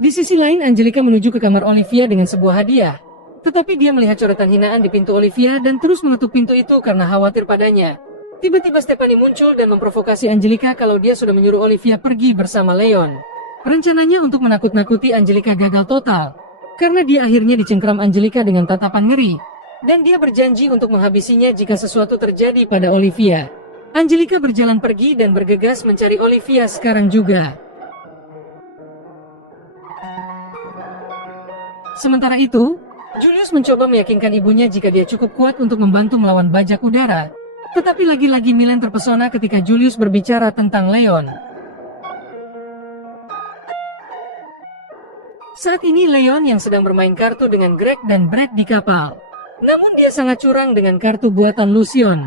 Di sisi lain Angelica menuju ke kamar Olivia dengan sebuah hadiah. Tetapi dia melihat coretan hinaan di pintu Olivia dan terus menutup pintu itu karena khawatir padanya. Tiba-tiba Stephanie muncul dan memprovokasi Angelica kalau dia sudah menyuruh Olivia pergi bersama Leon. Rencananya untuk menakut-nakuti Angelica gagal total, karena dia akhirnya dicengkram Angelica dengan tatapan ngeri. Dan dia berjanji untuk menghabisinya jika sesuatu terjadi pada Olivia. Angelica berjalan pergi dan bergegas mencari Olivia sekarang juga. Sementara itu, Julius mencoba meyakinkan ibunya jika dia cukup kuat untuk membantu melawan bajak udara. Tetapi lagi-lagi Milan terpesona ketika Julius berbicara tentang Leon. Saat ini Leon yang sedang bermain kartu dengan Greg dan Brett di kapal. Namun dia sangat curang dengan kartu buatan Lucion.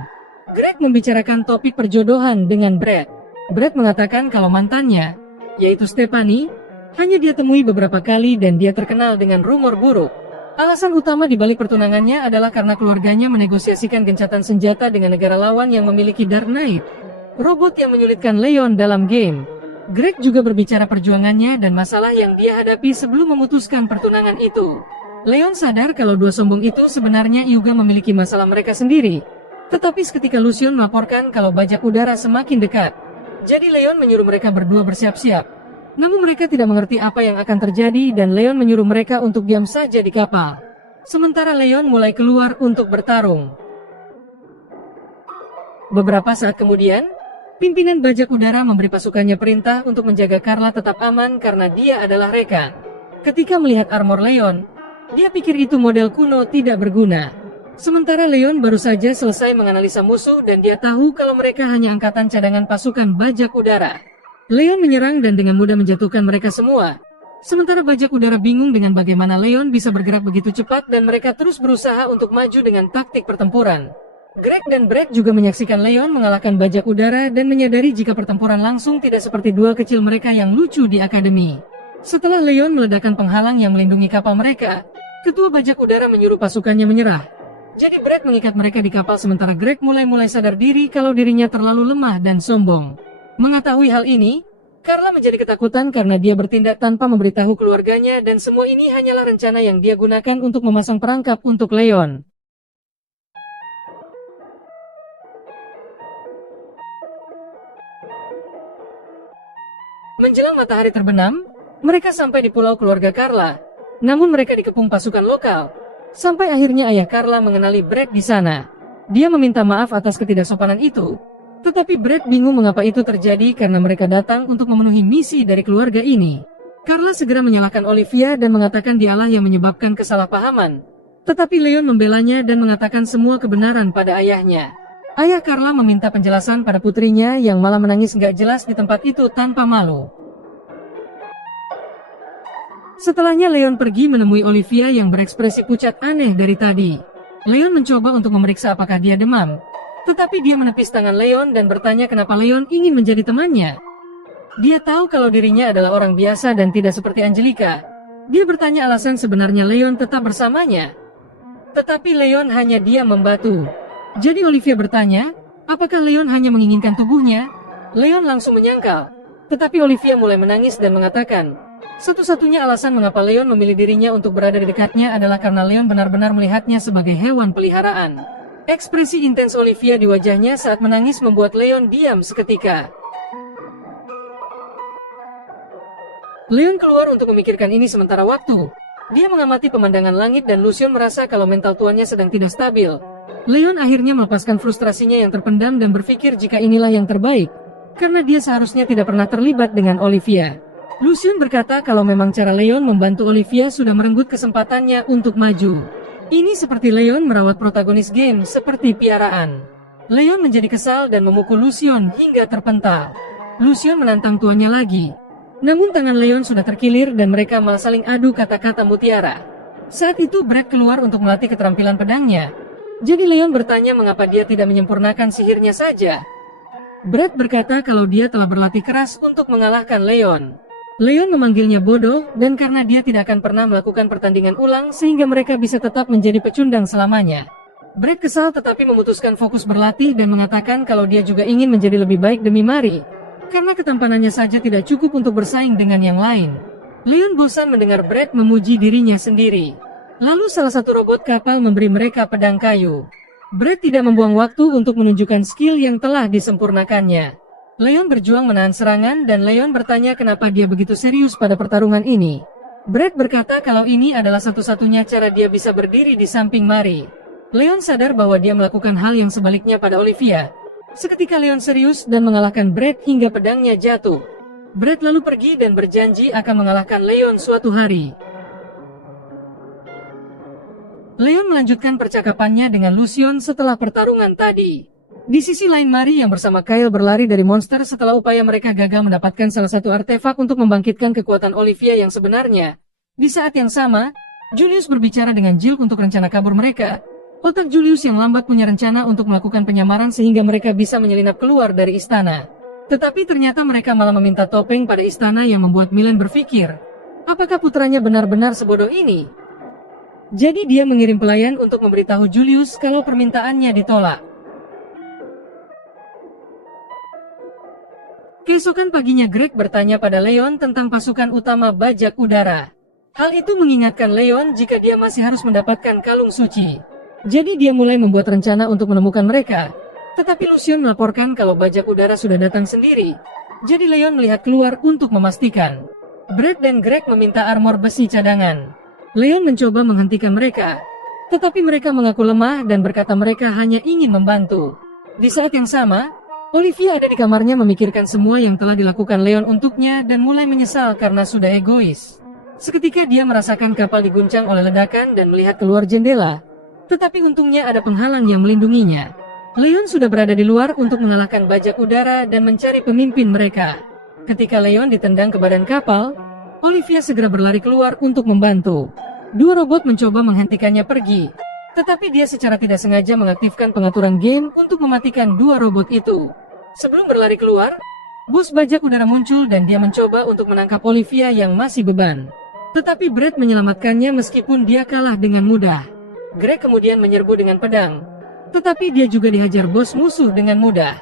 Greg membicarakan topik perjodohan dengan Brad. Brad mengatakan kalau mantannya, yaitu Stephanie, hanya dia temui beberapa kali dan dia terkenal dengan rumor buruk. Alasan utama di balik pertunangannya adalah karena keluarganya menegosiasikan gencatan senjata dengan negara lawan yang memiliki Dark Knight, robot yang menyulitkan Leon dalam game. Greg juga berbicara perjuangannya dan masalah yang dia hadapi sebelum memutuskan pertunangan itu. Leon sadar kalau dua sombong itu sebenarnya juga memiliki masalah mereka sendiri. Tetapi seketika Lucion melaporkan kalau bajak udara semakin dekat, jadi Leon menyuruh mereka berdua bersiap-siap. Namun mereka tidak mengerti apa yang akan terjadi dan Leon menyuruh mereka untuk diam saja di kapal. Sementara Leon mulai keluar untuk bertarung. Beberapa saat kemudian, pimpinan bajak udara memberi pasukannya perintah untuk menjaga Carla tetap aman karena dia adalah Rekka. Ketika melihat armor Leon, dia pikir itu model kuno tidak berguna. Sementara Leon baru saja selesai menganalisa musuh dan dia tahu kalau mereka hanya angkatan cadangan pasukan bajak udara. Leon menyerang dan dengan mudah menjatuhkan mereka semua. Sementara bajak udara bingung dengan bagaimana Leon bisa bergerak begitu cepat dan mereka terus berusaha untuk maju dengan taktik pertempuran. Greg dan Brad juga menyaksikan Leon mengalahkan bajak udara dan menyadari jika pertempuran langsung tidak seperti duel kecil mereka yang lucu di akademi. Setelah Leon meledakkan penghalang yang melindungi kapal mereka, ketua bajak udara menyuruh pasukannya menyerah. Jadi Brad mengikat mereka di kapal sementara Greg mulai sadar diri kalau dirinya terlalu lemah dan sombong. Mengetahui hal ini, Carla menjadi ketakutan karena dia bertindak tanpa memberitahu keluarganya dan semua ini hanyalah rencana yang dia gunakan untuk memasang perangkap untuk Leon. Menjelang matahari terbenam, mereka sampai di pulau keluarga Carla. Namun mereka dikepung pasukan lokal. Sampai akhirnya ayah Carla mengenali Brad di sana. Dia meminta maaf atas ketidaksopanan itu. Tetapi Brad bingung mengapa itu terjadi karena mereka datang untuk memenuhi misi dari keluarga ini. Carla segera menyalahkan Olivia dan mengatakan dialah yang menyebabkan kesalahpahaman. Tetapi Leon membelanya dan mengatakan semua kebenaran pada ayahnya. Ayah Carla meminta penjelasan pada putrinya yang malah menangis nggak jelas di tempat itu tanpa malu. Setelahnya Leon pergi menemui Olivia yang berekspresi pucat aneh dari tadi. Leon mencoba untuk memeriksa apakah dia demam. Tetapi dia menepis tangan Leon dan bertanya kenapa Leon ingin menjadi temannya. Dia tahu kalau dirinya adalah orang biasa dan tidak seperti Angelica. Dia bertanya alasan sebenarnya Leon tetap bersamanya. Tetapi Leon hanya diam membatu. Jadi Olivia bertanya, apakah Leon hanya menginginkan tubuhnya? Leon langsung menyangkal. Tetapi Olivia mulai menangis dan mengatakan, satu-satunya alasan mengapa Leon memilih dirinya untuk berada di dekatnya adalah karena Leon benar-benar melihatnya sebagai hewan peliharaan. Ekspresi intens Olivia di wajahnya saat menangis membuat Leon diam seketika. Leon keluar untuk memikirkan ini sementara waktu. Dia mengamati pemandangan langit dan Lucion merasa kalau mental tuannya sedang tidak stabil. Leon akhirnya melepaskan frustrasinya yang terpendam dan berpikir jika inilah yang terbaik. Karena dia seharusnya tidak pernah terlibat dengan Olivia. Lucion berkata kalau memang cara Leon membantu Olivia sudah merenggut kesempatannya untuk maju. Ini seperti Leon merawat protagonis game seperti piaraan. Leon menjadi kesal dan memukul Lucion hingga terpental. Lucion menantang tuannya lagi. Namun tangan Leon sudah terkilir dan mereka malah saling adu kata-kata mutiara. Saat itu Brad keluar untuk melatih keterampilan pedangnya. Jadi Leon bertanya mengapa dia tidak menyempurnakan sihirnya saja. Brad berkata kalau dia telah berlatih keras untuk mengalahkan Leon. Leon memanggilnya bodoh dan karena dia tidak akan pernah melakukan pertandingan ulang sehingga mereka bisa tetap menjadi pecundang selamanya. Brad kesal tetapi memutuskan fokus berlatih dan mengatakan kalau dia juga ingin menjadi lebih baik demi Mari. Karena ketampanannya saja tidak cukup untuk bersaing dengan yang lain. Leon bosan mendengar Brad memuji dirinya sendiri. Lalu salah satu robot kapal memberi mereka pedang kayu. Brad tidak membuang waktu untuk menunjukkan skill yang telah disempurnakannya. Leon berjuang menahan serangan dan Leon bertanya kenapa dia begitu serius pada pertarungan ini. Brad berkata kalau ini adalah satu-satunya cara dia bisa berdiri di samping Mari. Leon sadar bahwa dia melakukan hal yang sebaliknya pada Olivia. Seketika Leon serius dan mengalahkan Brad hingga pedangnya jatuh. Brad lalu pergi dan berjanji akan mengalahkan Leon suatu hari. Leon melanjutkan percakapannya dengan Lucion setelah pertarungan tadi. Di sisi lain Mari yang bersama Kyle berlari dari monster setelah upaya mereka gagal mendapatkan salah satu artefak untuk membangkitkan kekuatan Olivia yang sebenarnya. Di saat yang sama, Julius berbicara dengan Jill untuk rencana kabur mereka. Otak Julius yang lambat punya rencana untuk melakukan penyamaran sehingga mereka bisa menyelinap keluar dari istana. Tetapi ternyata mereka malah meminta topeng pada istana yang membuat Milan berpikir, apakah putranya benar-benar sebodoh ini? Jadi dia mengirim pelayan untuk memberitahu Julius kalau permintaannya ditolak. Keesokan paginya Greg bertanya pada Leon tentang pasukan utama bajak udara. Hal itu mengingatkan Leon jika dia masih harus mendapatkan kalung suci. Jadi dia mulai membuat rencana untuk menemukan mereka. Tetapi Lucian melaporkan kalau bajak udara sudah datang sendiri. Jadi Leon melihat keluar untuk memastikan. Brad dan Greg meminta armor besi cadangan. Leon mencoba menghentikan mereka. Tetapi mereka mengaku lemah dan berkata mereka hanya ingin membantu. Di saat yang sama, Olivia ada di kamarnya memikirkan semua yang telah dilakukan Leon untuknya dan mulai menyesal karena sudah egois. Seketika dia merasakan kapal diguncang oleh ledakan dan melihat keluar jendela. Tetapi untungnya ada penghalang yang melindunginya. Leon sudah berada di luar untuk mengalahkan bajak udara dan mencari pemimpin mereka. Ketika Leon ditendang ke badan kapal, Olivia segera berlari keluar untuk membantu. Dua robot mencoba menghentikannya pergi. Tetapi dia secara tidak sengaja mengaktifkan pengaturan game untuk mematikan dua robot itu. Sebelum berlari keluar, bos bajak udara muncul dan dia mencoba untuk menangkap Olivia yang masih beban. Tetapi Brad menyelamatkannya meskipun dia kalah dengan mudah. Greg kemudian menyerbu dengan pedang. Tetapi dia juga dihajar bos musuh dengan mudah.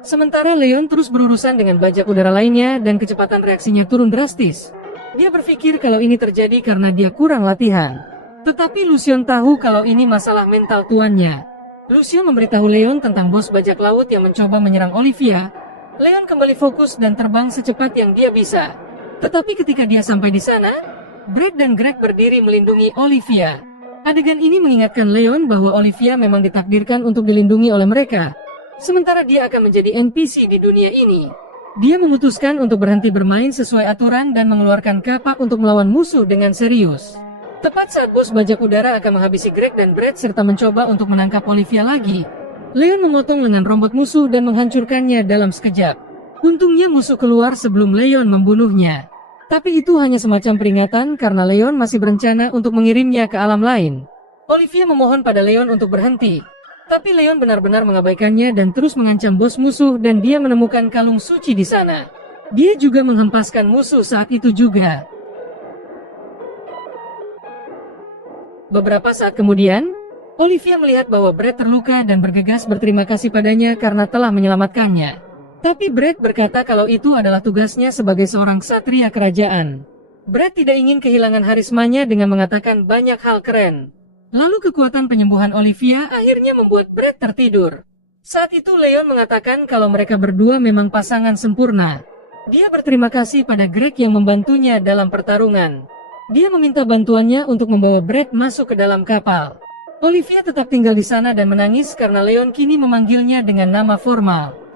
Sementara Leon terus berurusan dengan bajak udara lainnya dan kecepatan reaksinya turun drastis. Dia berpikir kalau ini terjadi karena dia kurang latihan. Tetapi Lucian tahu kalau ini masalah mental tuannya. Lucian memberitahu Leon tentang bos bajak laut yang mencoba menyerang Olivia. Leon kembali fokus dan terbang secepat yang dia bisa. Tetapi ketika dia sampai di sana, Brad dan Greg berdiri melindungi Olivia. Adegan ini mengingatkan Leon bahwa Olivia memang ditakdirkan untuk dilindungi oleh mereka. Sementara dia akan menjadi NPC di dunia ini. Dia memutuskan untuk berhenti bermain sesuai aturan dan mengeluarkan kapak untuk melawan musuh dengan serius. Tepat saat bos bajak udara akan menghabisi Greg dan Brad serta mencoba untuk menangkap Olivia lagi, Leon memotong lengan robot musuh dan menghancurkannya dalam sekejap. Untungnya musuh keluar sebelum Leon membunuhnya. Tapi itu hanya semacam peringatan karena Leon masih berencana untuk mengirimnya ke alam lain. Olivia memohon pada Leon untuk berhenti. Tapi Leon benar-benar mengabaikannya dan terus mengancam bos musuh dan dia menemukan kalung suci di sana. Dia juga menghempaskan musuh saat itu juga. Beberapa saat kemudian, Olivia melihat bahwa Brad terluka dan bergegas berterima kasih padanya karena telah menyelamatkannya. Tapi Brad berkata kalau itu adalah tugasnya sebagai seorang ksatria kerajaan. Brad tidak ingin kehilangan harismanya dengan mengatakan banyak hal keren. Lalu kekuatan penyembuhan Olivia akhirnya membuat Brad tertidur. Saat itu Leon mengatakan kalau mereka berdua memang pasangan sempurna. Dia berterima kasih pada Greg yang membantunya dalam pertarungan. Dia meminta bantuannya untuk membawa Brad masuk ke dalam kapal. Olivia tetap tinggal di sana dan menangis karena Leon kini memanggilnya dengan nama formal.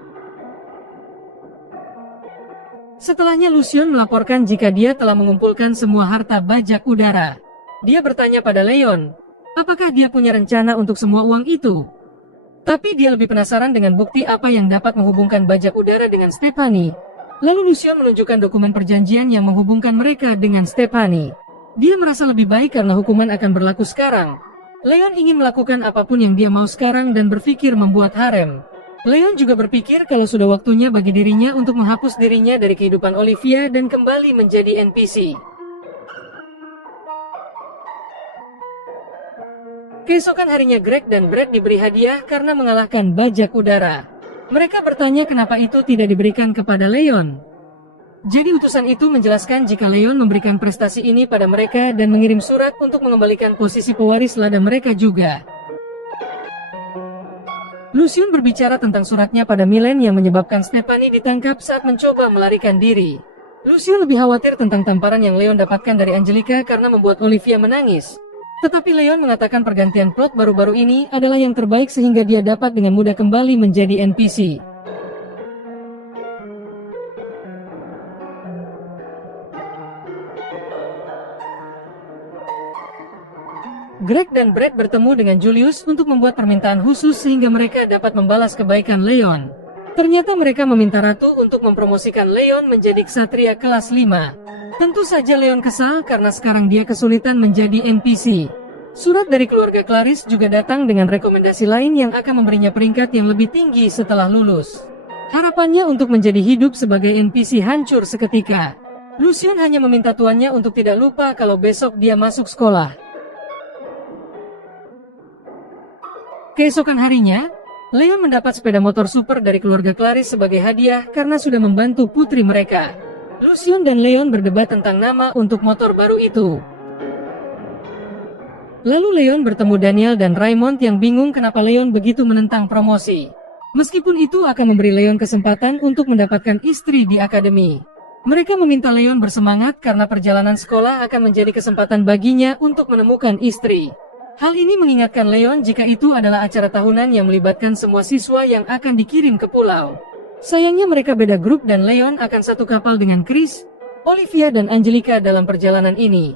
Setelahnya Lucian melaporkan jika dia telah mengumpulkan semua harta bajak udara. Dia bertanya pada Leon, apakah dia punya rencana untuk semua uang itu? Tapi dia lebih penasaran dengan bukti apa yang dapat menghubungkan bajak udara dengan Stephanie. Lalu Lucian menunjukkan dokumen perjanjian yang menghubungkan mereka dengan Stephanie. Dia merasa lebih baik karena hukuman akan berlaku sekarang. Leon ingin melakukan apapun yang dia mau sekarang dan berpikir membuat harem. Leon juga berpikir kalau sudah waktunya bagi dirinya untuk menghapus dirinya dari kehidupan Olivia dan kembali menjadi NPC. Keesokan harinya Greg dan Brad diberi hadiah karena mengalahkan bajak udara. Mereka bertanya kenapa itu tidak diberikan kepada Leon. Jadi utusan itu menjelaskan jika Leon memberikan prestasi ini pada mereka dan mengirim surat untuk mengembalikan posisi pewaris lada mereka juga. Lucian berbicara tentang suratnya pada Milan yang menyebabkan Stephanie ditangkap saat mencoba melarikan diri. Lucian lebih khawatir tentang tamparan yang Leon dapatkan dari Angelica karena membuat Olivia menangis. Tetapi Leon mengatakan pergantian plot baru-baru ini adalah yang terbaik sehingga dia dapat dengan mudah kembali menjadi NPC. Greg dan Brad bertemu dengan Julius untuk membuat permintaan khusus sehingga mereka dapat membalas kebaikan Leon. Ternyata mereka meminta Ratu untuk mempromosikan Leon menjadi ksatria kelas 5. Tentu saja Leon kesal karena sekarang dia kesulitan menjadi NPC. Surat dari keluarga Clarice juga datang dengan rekomendasi lain yang akan memberinya peringkat yang lebih tinggi setelah lulus. Harapannya untuk menjadi hidup sebagai NPC hancur seketika. Lucian hanya meminta tuannya untuk tidak lupa kalau besok dia masuk sekolah. Keesokan harinya, Leon mendapat sepeda motor super dari keluarga Clarice sebagai hadiah karena sudah membantu putri mereka. Lucian dan Leon berdebat tentang nama untuk motor baru itu. Lalu Leon bertemu Daniel dan Raymond yang bingung kenapa Leon begitu menentang promosi. Meskipun itu akan memberi Leon kesempatan untuk mendapatkan istri di akademi. Mereka meminta Leon bersemangat karena perjalanan sekolah akan menjadi kesempatan baginya untuk menemukan istri. Hal ini mengingatkan Leon jika itu adalah acara tahunan yang melibatkan semua siswa yang akan dikirim ke pulau. Sayangnya mereka beda grup dan Leon akan satu kapal dengan Chris, Olivia dan Angelica dalam perjalanan ini.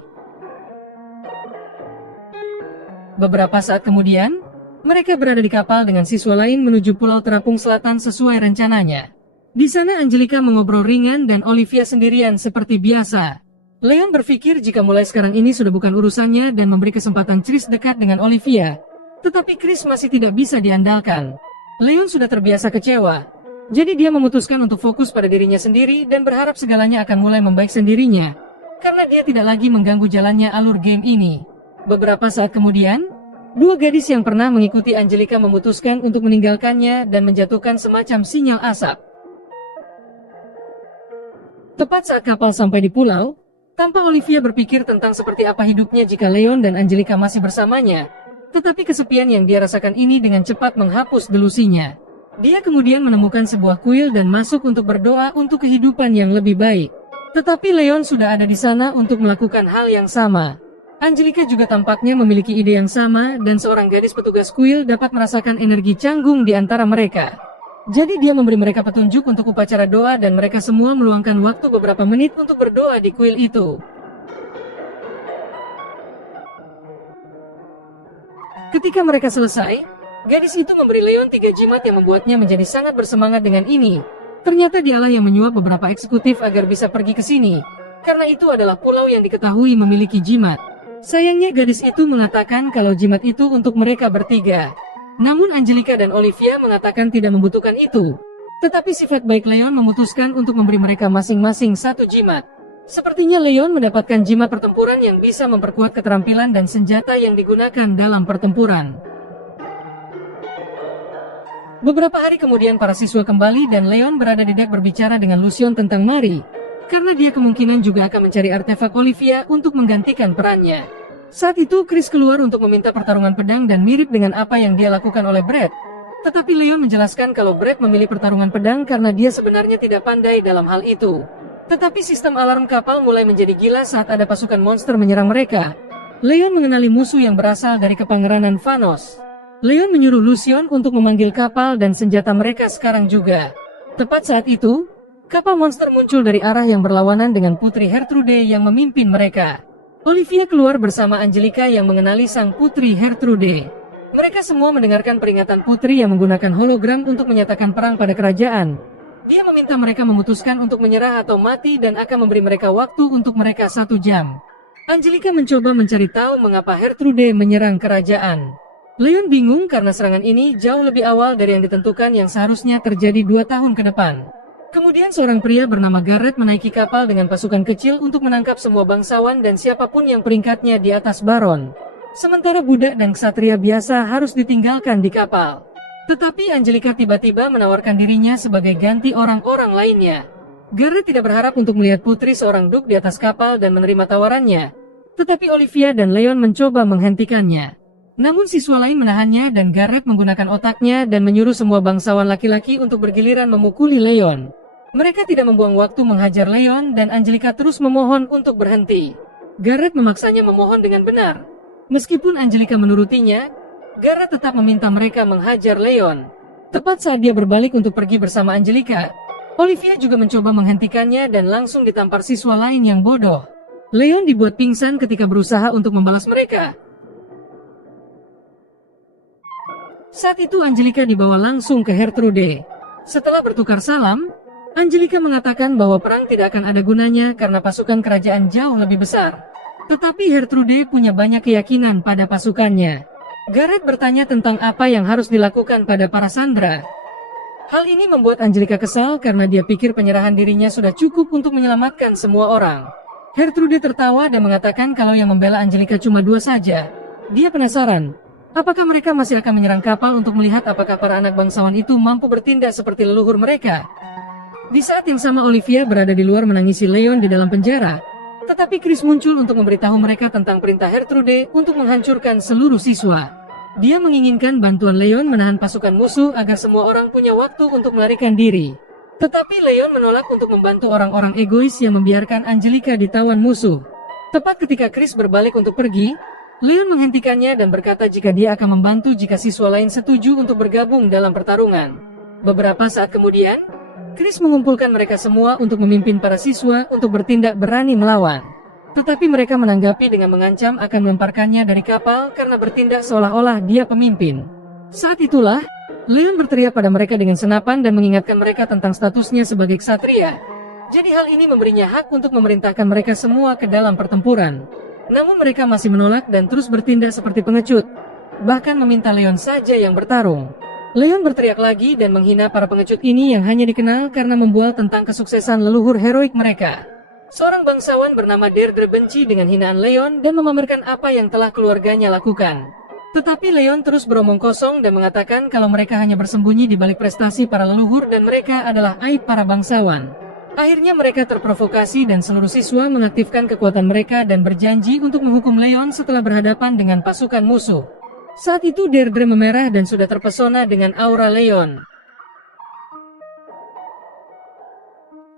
Beberapa saat kemudian, mereka berada di kapal dengan siswa lain menuju Pulau Terapung Selatan sesuai rencananya. Di sana Angelica mengobrol ringan dan Olivia sendirian seperti biasa. Leon berpikir jika mulai sekarang ini sudah bukan urusannya dan memberi kesempatan Chris dekat dengan Olivia. Tetapi Chris masih tidak bisa diandalkan. Leon sudah terbiasa kecewa. Jadi dia memutuskan untuk fokus pada dirinya sendiri dan berharap segalanya akan mulai membaik sendirinya. Karena dia tidak lagi mengganggu jalannya alur game ini. Beberapa saat kemudian, dua gadis yang pernah mengikuti Angelica memutuskan untuk meninggalkannya dan menjatuhkan semacam sinyal asap. Tepat saat kapal sampai di pulau, tanpa Olivia berpikir tentang seperti apa hidupnya jika Leon dan Angelica masih bersamanya. Tetapi kesepian yang dia rasakan ini dengan cepat menghapus delusinya. Dia kemudian menemukan sebuah kuil dan masuk untuk berdoa untuk kehidupan yang lebih baik. Tetapi Leon sudah ada di sana untuk melakukan hal yang sama. Angelica juga tampaknya memiliki ide yang sama dan seorang gadis petugas kuil dapat merasakan energi canggung di antara mereka. Jadi dia memberi mereka petunjuk untuk upacara doa dan mereka semua meluangkan waktu beberapa menit untuk berdoa di kuil itu. Ketika mereka selesai, gadis itu memberi Leon 3 jimat yang membuatnya menjadi sangat bersemangat dengan ini. Ternyata dialah yang menyuap beberapa eksekutif agar bisa pergi ke sini. Karena itu adalah pulau yang diketahui memiliki jimat. Sayangnya gadis itu mengatakan kalau jimat itu untuk mereka bertiga. Namun Angelica dan Olivia mengatakan tidak membutuhkan itu. Tetapi sifat baik Leon memutuskan untuk memberi mereka masing-masing 1 jimat. Sepertinya Leon mendapatkan jimat pertempuran yang bisa memperkuat keterampilan dan senjata yang digunakan dalam pertempuran. Beberapa hari kemudian para siswa kembali dan Leon berada di dek berbicara dengan Lucian tentang Mari. Karena dia kemungkinan juga akan mencari artefak Olivia untuk menggantikan perannya. Saat itu Chris keluar untuk meminta pertarungan pedang dan mirip dengan apa yang dia lakukan oleh Brad. Tetapi Leon menjelaskan kalau Brad memilih pertarungan pedang karena dia sebenarnya tidak pandai dalam hal itu. Tetapi sistem alarm kapal mulai menjadi gila saat ada pasukan monster menyerang mereka. Leon mengenali musuh yang berasal dari kepangeranan Vanos. Leon menyuruh Lucian untuk memanggil kapal dan senjata mereka sekarang juga. Tepat saat itu, kapal monster muncul dari arah yang berlawanan dengan Putri Gertrude yang memimpin mereka. Olivia keluar bersama Angelica yang mengenali sang Putri Gertrude. Mereka semua mendengarkan peringatan Putri yang menggunakan hologram untuk menyatakan perang pada kerajaan. Dia meminta mereka memutuskan untuk menyerah atau mati dan akan memberi mereka waktu untuk mereka 1 jam. Angelica mencoba mencari tahu mengapa Gertrude menyerang kerajaan. Leon bingung karena serangan ini jauh lebih awal dari yang ditentukan yang seharusnya terjadi 2 tahun ke depan. Kemudian seorang pria bernama Garrett menaiki kapal dengan pasukan kecil untuk menangkap semua bangsawan dan siapapun yang peringkatnya di atas Baron. Sementara budak dan ksatria biasa harus ditinggalkan di kapal. Tetapi Angelica tiba-tiba menawarkan dirinya sebagai ganti orang-orang lainnya. Garrett tidak berharap untuk melihat putri seorang duk di atas kapal dan menerima tawarannya. Tetapi Olivia dan Leon mencoba menghentikannya. Namun siswa lain menahannya dan Garrett menggunakan otaknya dan menyuruh semua bangsawan laki-laki untuk bergiliran memukuli Leon. Mereka tidak membuang waktu menghajar Leon dan Angelica terus memohon untuk berhenti. Garrett memaksanya memohon dengan benar. Meskipun Angelica menurutinya, Garrett tetap meminta mereka menghajar Leon. Tepat saat dia berbalik untuk pergi bersama Angelica, Olivia juga mencoba menghentikannya dan langsung ditampar siswa lain yang bodoh. Leon dibuat pingsan ketika berusaha untuk membalas mereka. Saat itu Angelica dibawa langsung ke Gertrude. Setelah bertukar salam, Angelica mengatakan bahwa perang tidak akan ada gunanya karena pasukan kerajaan jauh lebih besar. Tetapi Gertrude punya banyak keyakinan pada pasukannya. Gareth bertanya tentang apa yang harus dilakukan pada para sandera. Hal ini membuat Angelica kesal karena dia pikir penyerahan dirinya sudah cukup untuk menyelamatkan semua orang. Gertrude tertawa dan mengatakan kalau yang membela Angelica cuma 2 saja. Dia penasaran, apakah mereka masih akan menyerang kapal untuk melihat apakah para anak bangsawan itu mampu bertindak seperti leluhur mereka. Di saat yang sama Olivia berada di luar menangisi Leon di dalam penjara. Tetapi Chris muncul untuk memberitahu mereka tentang perintah Gertrude untuk menghancurkan seluruh siswa. Dia menginginkan bantuan Leon menahan pasukan musuh agar semua orang punya waktu untuk melarikan diri. Tetapi Leon menolak untuk membantu orang-orang egois yang membiarkan Angelica ditawan musuh. Tepat ketika Chris berbalik untuk pergi, Leon menghentikannya dan berkata jika dia akan membantu jika siswa lain setuju untuk bergabung dalam pertarungan. Beberapa saat kemudian, Chris mengumpulkan mereka semua untuk memimpin para siswa untuk bertindak berani melawan. Tetapi mereka menanggapi dengan mengancam akan melemparkannya dari kapal karena bertindak seolah-olah dia pemimpin. Saat itulah, Leon berteriak pada mereka dengan senapan dan mengingatkan mereka tentang statusnya sebagai ksatria. Jadi hal ini memberinya hak untuk memerintahkan mereka semua ke dalam pertempuran. Namun mereka masih menolak dan terus bertindak seperti pengecut. Bahkan meminta Leon saja yang bertarung. Leon berteriak lagi dan menghina para pengecut ini yang hanya dikenal karena membual tentang kesuksesan leluhur heroik mereka. Seorang bangsawan bernama Deirdre benci dengan hinaan Leon dan memamerkan apa yang telah keluarganya lakukan. Tetapi Leon terus beromong kosong dan mengatakan kalau mereka hanya bersembunyi di balik prestasi para leluhur dan mereka adalah aib para bangsawan. Akhirnya mereka terprovokasi dan seluruh siswa mengaktifkan kekuatan mereka dan berjanji untuk menghukum Leon setelah berhadapan dengan pasukan musuh. Saat itu Deirdre memerah dan sudah terpesona dengan aura Leon.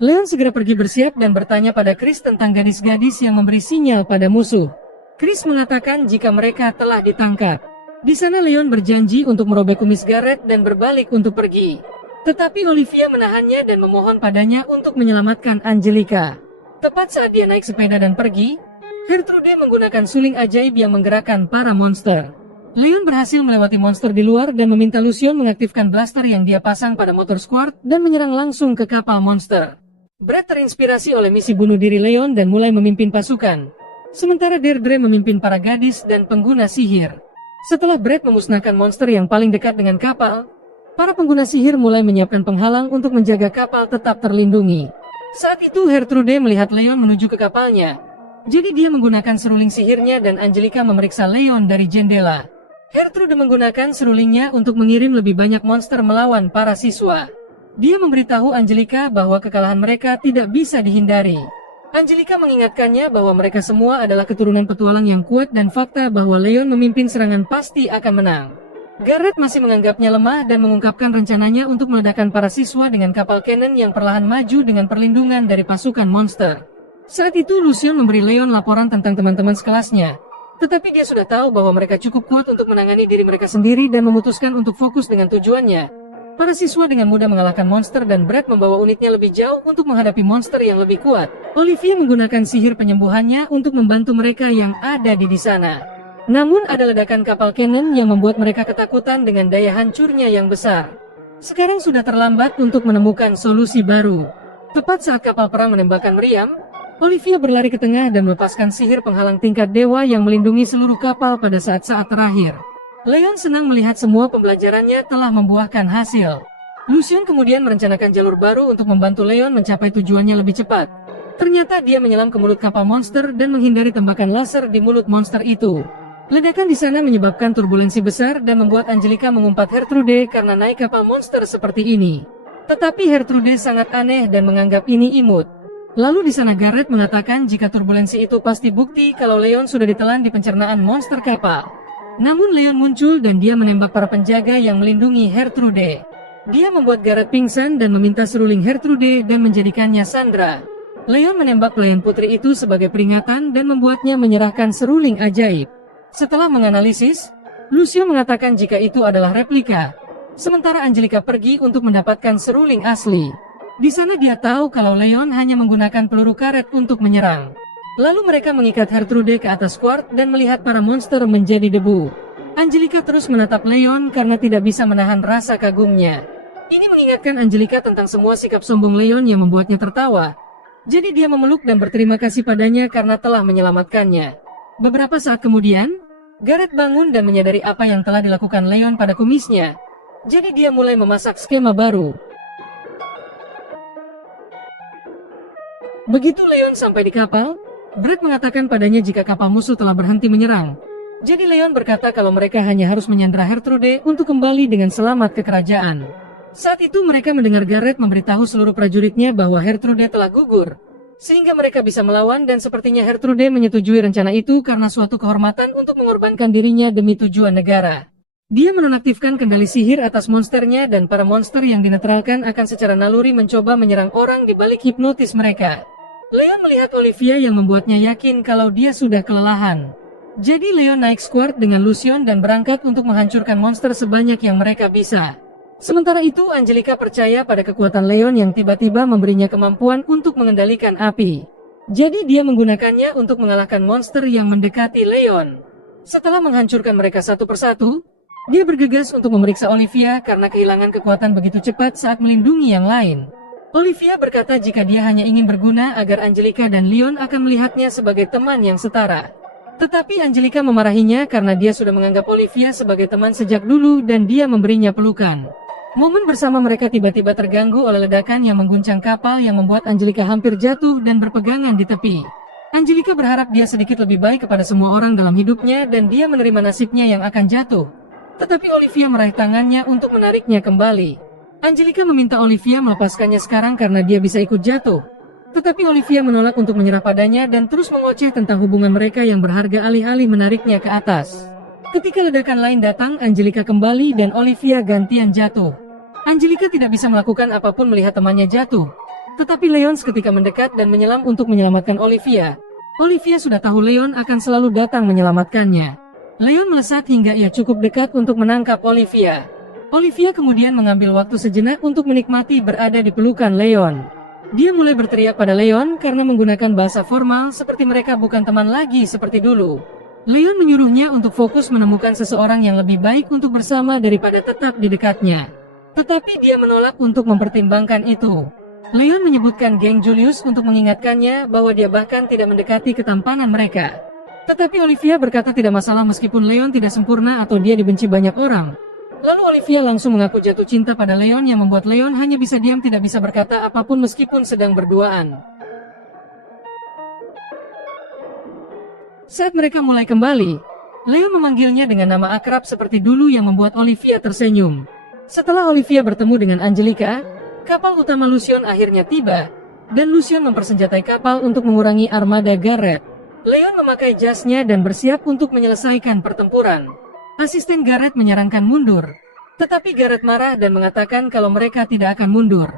Leon segera pergi bersiap dan bertanya pada Chris tentang gadis-gadis yang memberi sinyal pada musuh. Chris mengatakan jika mereka telah ditangkap. Di sana Leon berjanji untuk merobek kumis Gareth dan berbalik untuk pergi. Tetapi Olivia menahannya dan memohon padanya untuk menyelamatkan Angelica. Tepat saat dia naik sepeda dan pergi, Gertrude menggunakan suling ajaib yang menggerakkan para monster. Leon berhasil melewati monster di luar dan meminta Lucion mengaktifkan blaster yang dia pasang pada motor Squart dan menyerang langsung ke kapal monster. Brad terinspirasi oleh misi bunuh diri Leon dan mulai memimpin pasukan. Sementara Deirdre memimpin para gadis dan pengguna sihir. Setelah Brad memusnahkan monster yang paling dekat dengan kapal, para pengguna sihir mulai menyiapkan penghalang untuk menjaga kapal tetap terlindungi. Saat itu Gertrude melihat Leon menuju ke kapalnya. Jadi dia menggunakan seruling sihirnya dan Angelica memeriksa Leon dari jendela. Gertrude menggunakan serulingnya untuk mengirim lebih banyak monster melawan para siswa. Dia memberitahu Angelica bahwa kekalahan mereka tidak bisa dihindari. Angelica mengingatkannya bahwa mereka semua adalah keturunan petualang yang kuat dan fakta bahwa Leon memimpin serangan pasti akan menang. Gareth masih menganggapnya lemah dan mengungkapkan rencananya untuk meledakkan para siswa dengan kapal cannon yang perlahan maju dengan perlindungan dari pasukan monster. Saat itu Lucion memberi Leon laporan tentang teman-teman sekelasnya. Tetapi dia sudah tahu bahwa mereka cukup kuat untuk menangani diri mereka sendiri dan memutuskan untuk fokus dengan tujuannya. Para siswa dengan mudah mengalahkan monster dan Brad membawa unitnya lebih jauh untuk menghadapi monster yang lebih kuat. Olivia menggunakan sihir penyembuhannya untuk membantu mereka yang ada di sana. Namun ada ledakan kapal cannon yang membuat mereka ketakutan dengan daya hancurnya yang besar. Sekarang sudah terlambat untuk menemukan solusi baru. Tepat saat kapal perang menembakkan meriam, Olivia berlari ke tengah dan melepaskan sihir penghalang tingkat dewa yang melindungi seluruh kapal pada saat-saat terakhir. Leon senang melihat semua pembelajarannya telah membuahkan hasil. Lucion kemudian merencanakan jalur baru untuk membantu Leon mencapai tujuannya lebih cepat. Ternyata dia menyelam ke mulut kapal monster dan menghindari tembakan laser di mulut monster itu. Ledakan di sana menyebabkan turbulensi besar dan membuat Angelica mengumpat Gertrude karena naik kapal monster seperti ini. Tetapi Gertrude sangat aneh dan menganggap ini imut. Lalu di sana Gareth mengatakan jika turbulensi itu pasti bukti kalau Leon sudah ditelan di pencernaan monster kapal. Namun Leon muncul dan dia menembak para penjaga yang melindungi Gertrude. Dia membuat Gareth pingsan dan meminta seruling Gertrude dan menjadikannya sandera. Leon menembak pelayan putri itu sebagai peringatan dan membuatnya menyerahkan seruling ajaib. Setelah menganalisis, Lucio mengatakan jika itu adalah replika. Sementara Angelica pergi untuk mendapatkan seruling asli. Di sana dia tahu kalau Leon hanya menggunakan peluru karet untuk menyerang. Lalu mereka mengikat Gertrude ke atas Squart dan melihat para monster menjadi debu. Angelica terus menatap Leon karena tidak bisa menahan rasa kagumnya. Ini mengingatkan Angelica tentang semua sikap sombong Leon yang membuatnya tertawa. Jadi dia memeluk dan berterima kasih padanya karena telah menyelamatkannya. Beberapa saat kemudian, Garrett bangun dan menyadari apa yang telah dilakukan Leon pada kumisnya. Jadi dia mulai memasak skema baru. Begitu Leon sampai di kapal, Brett mengatakan padanya jika kapal musuh telah berhenti menyerang. Jadi Leon berkata kalau mereka hanya harus menyandera Gertrude untuk kembali dengan selamat ke kerajaan. Saat itu mereka mendengar Garrett memberitahu seluruh prajuritnya bahwa Gertrude telah gugur. Sehingga mereka bisa melawan dan sepertinya Gertrude menyetujui rencana itu karena suatu kehormatan untuk mengorbankan dirinya demi tujuan negara. Dia menonaktifkan kendali sihir atas monsternya dan para monster yang dinetralkan akan secara naluri mencoba menyerang orang di balik hipnotis mereka. Leon melihat Olivia yang membuatnya yakin kalau dia sudah kelelahan. Jadi Leon naik squad dengan Lucion dan berangkat untuk menghancurkan monster sebanyak yang mereka bisa. Sementara itu Angelica percaya pada kekuatan Leon yang tiba-tiba memberinya kemampuan untuk mengendalikan api. Jadi dia menggunakannya untuk mengalahkan monster yang mendekati Leon. Setelah menghancurkan mereka satu persatu, dia bergegas untuk memeriksa Olivia karena kehilangan kekuatan begitu cepat saat melindungi yang lain. Olivia berkata jika dia hanya ingin berguna agar Angelica dan Leon akan melihatnya sebagai teman yang setara. Tetapi Angelica memarahinya karena dia sudah menganggap Olivia sebagai teman sejak dulu dan dia memberinya pelukan. Momen bersama mereka tiba-tiba terganggu oleh ledakan yang mengguncang kapal yang membuat Angelica hampir jatuh dan berpegangan di tepi. Angelica berharap dia sedikit lebih baik kepada semua orang dalam hidupnya dan dia menerima nasibnya yang akan jatuh. Tetapi Olivia meraih tangannya untuk menariknya kembali. Angelica meminta Olivia melepaskannya sekarang karena dia bisa ikut jatuh. Tetapi Olivia menolak untuk menyerah padanya dan terus mengoceh tentang hubungan mereka yang berharga alih-alih menariknya ke atas. Ketika ledakan lain datang, Angelica kembali dan Olivia gantian jatuh. Angelica tidak bisa melakukan apapun melihat temannya jatuh. Tetapi Leon seketika mendekat dan menyelam untuk menyelamatkan Olivia. Olivia sudah tahu Leon akan selalu datang menyelamatkannya. Leon melesat hingga ia cukup dekat untuk menangkap Olivia. Olivia kemudian mengambil waktu sejenak untuk menikmati berada di pelukan Leon. Dia mulai berteriak pada Leon karena menggunakan bahasa formal seperti mereka bukan teman lagi seperti dulu. Leon menyuruhnya untuk fokus menemukan seseorang yang lebih baik untuk bersama daripada tetap di dekatnya. Tetapi dia menolak untuk mempertimbangkan itu. Leon menyebutkan geng Julius untuk mengingatkannya bahwa dia bahkan tidak mendekati ketampanan mereka. Tetapi Olivia berkata tidak masalah meskipun Leon tidak sempurna atau dia dibenci banyak orang. Lalu Olivia langsung mengaku jatuh cinta pada Leon yang membuat Leon hanya bisa diam tidak bisa berkata apapun meskipun sedang berduaan. Saat mereka mulai kembali, Leon memanggilnya dengan nama akrab seperti dulu yang membuat Olivia tersenyum. Setelah Olivia bertemu dengan Angelica, kapal utama Lucion akhirnya tiba, dan Lucion mempersenjatai kapal untuk mengurangi armada Garrett. Leon memakai jasnya dan bersiap untuk menyelesaikan pertempuran. Asisten Garrett menyarankan mundur, tetapi Garrett marah dan mengatakan kalau mereka tidak akan mundur.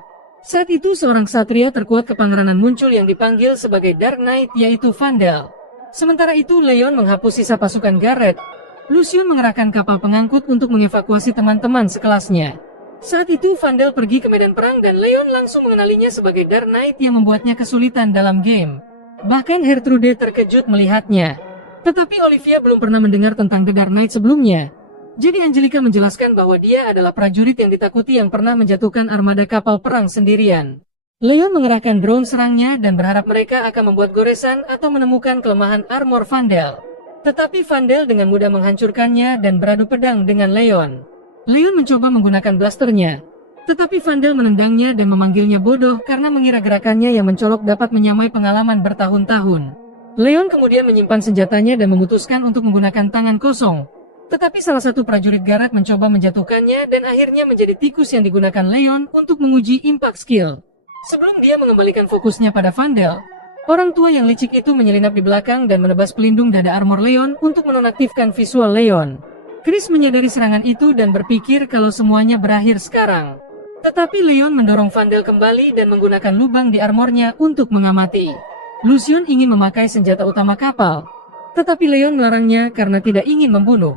Saat itu seorang satria terkuat kepangeranan muncul yang dipanggil sebagai Dark Knight yaitu Vandal. Sementara itu Leon menghapus sisa pasukan Garrett. Lucion mengerahkan kapal pengangkut untuk mengevakuasi teman-teman sekelasnya. Saat itu Vandal pergi ke medan perang dan Leon langsung mengenalinya sebagai Dark Knight yang membuatnya kesulitan dalam game. Bahkan Gertrude terkejut melihatnya. Tetapi Olivia belum pernah mendengar tentang The Dark Knight sebelumnya. Jadi Angelica menjelaskan bahwa dia adalah prajurit yang ditakuti yang pernah menjatuhkan armada kapal perang sendirian. Leon mengerahkan drone serangnya dan berharap mereka akan membuat goresan atau menemukan kelemahan armor Vandal. Tetapi Vandal dengan mudah menghancurkannya dan beradu pedang dengan Leon. Leon mencoba menggunakan blasternya. Tetapi Vandal menendangnya dan memanggilnya bodoh karena mengira gerakannya yang mencolok dapat menyamai pengalaman bertahun-tahun. Leon kemudian menyimpan senjatanya dan memutuskan untuk menggunakan tangan kosong. Tetapi salah satu prajurit Garrett mencoba menjatuhkannya dan akhirnya menjadi tikus yang digunakan Leon untuk menguji impact skill. Sebelum dia mengembalikan fokusnya pada Vandal, orang tua yang licik itu menyelinap di belakang dan menebas pelindung dada armor Leon untuk menonaktifkan visual Leon. Chris menyadari serangan itu dan berpikir kalau semuanya berakhir sekarang. Tetapi Leon mendorong Vandal kembali dan menggunakan lubang di armornya untuk mengamati. Lucion ingin memakai senjata utama kapal, tetapi Leon melarangnya karena tidak ingin membunuh.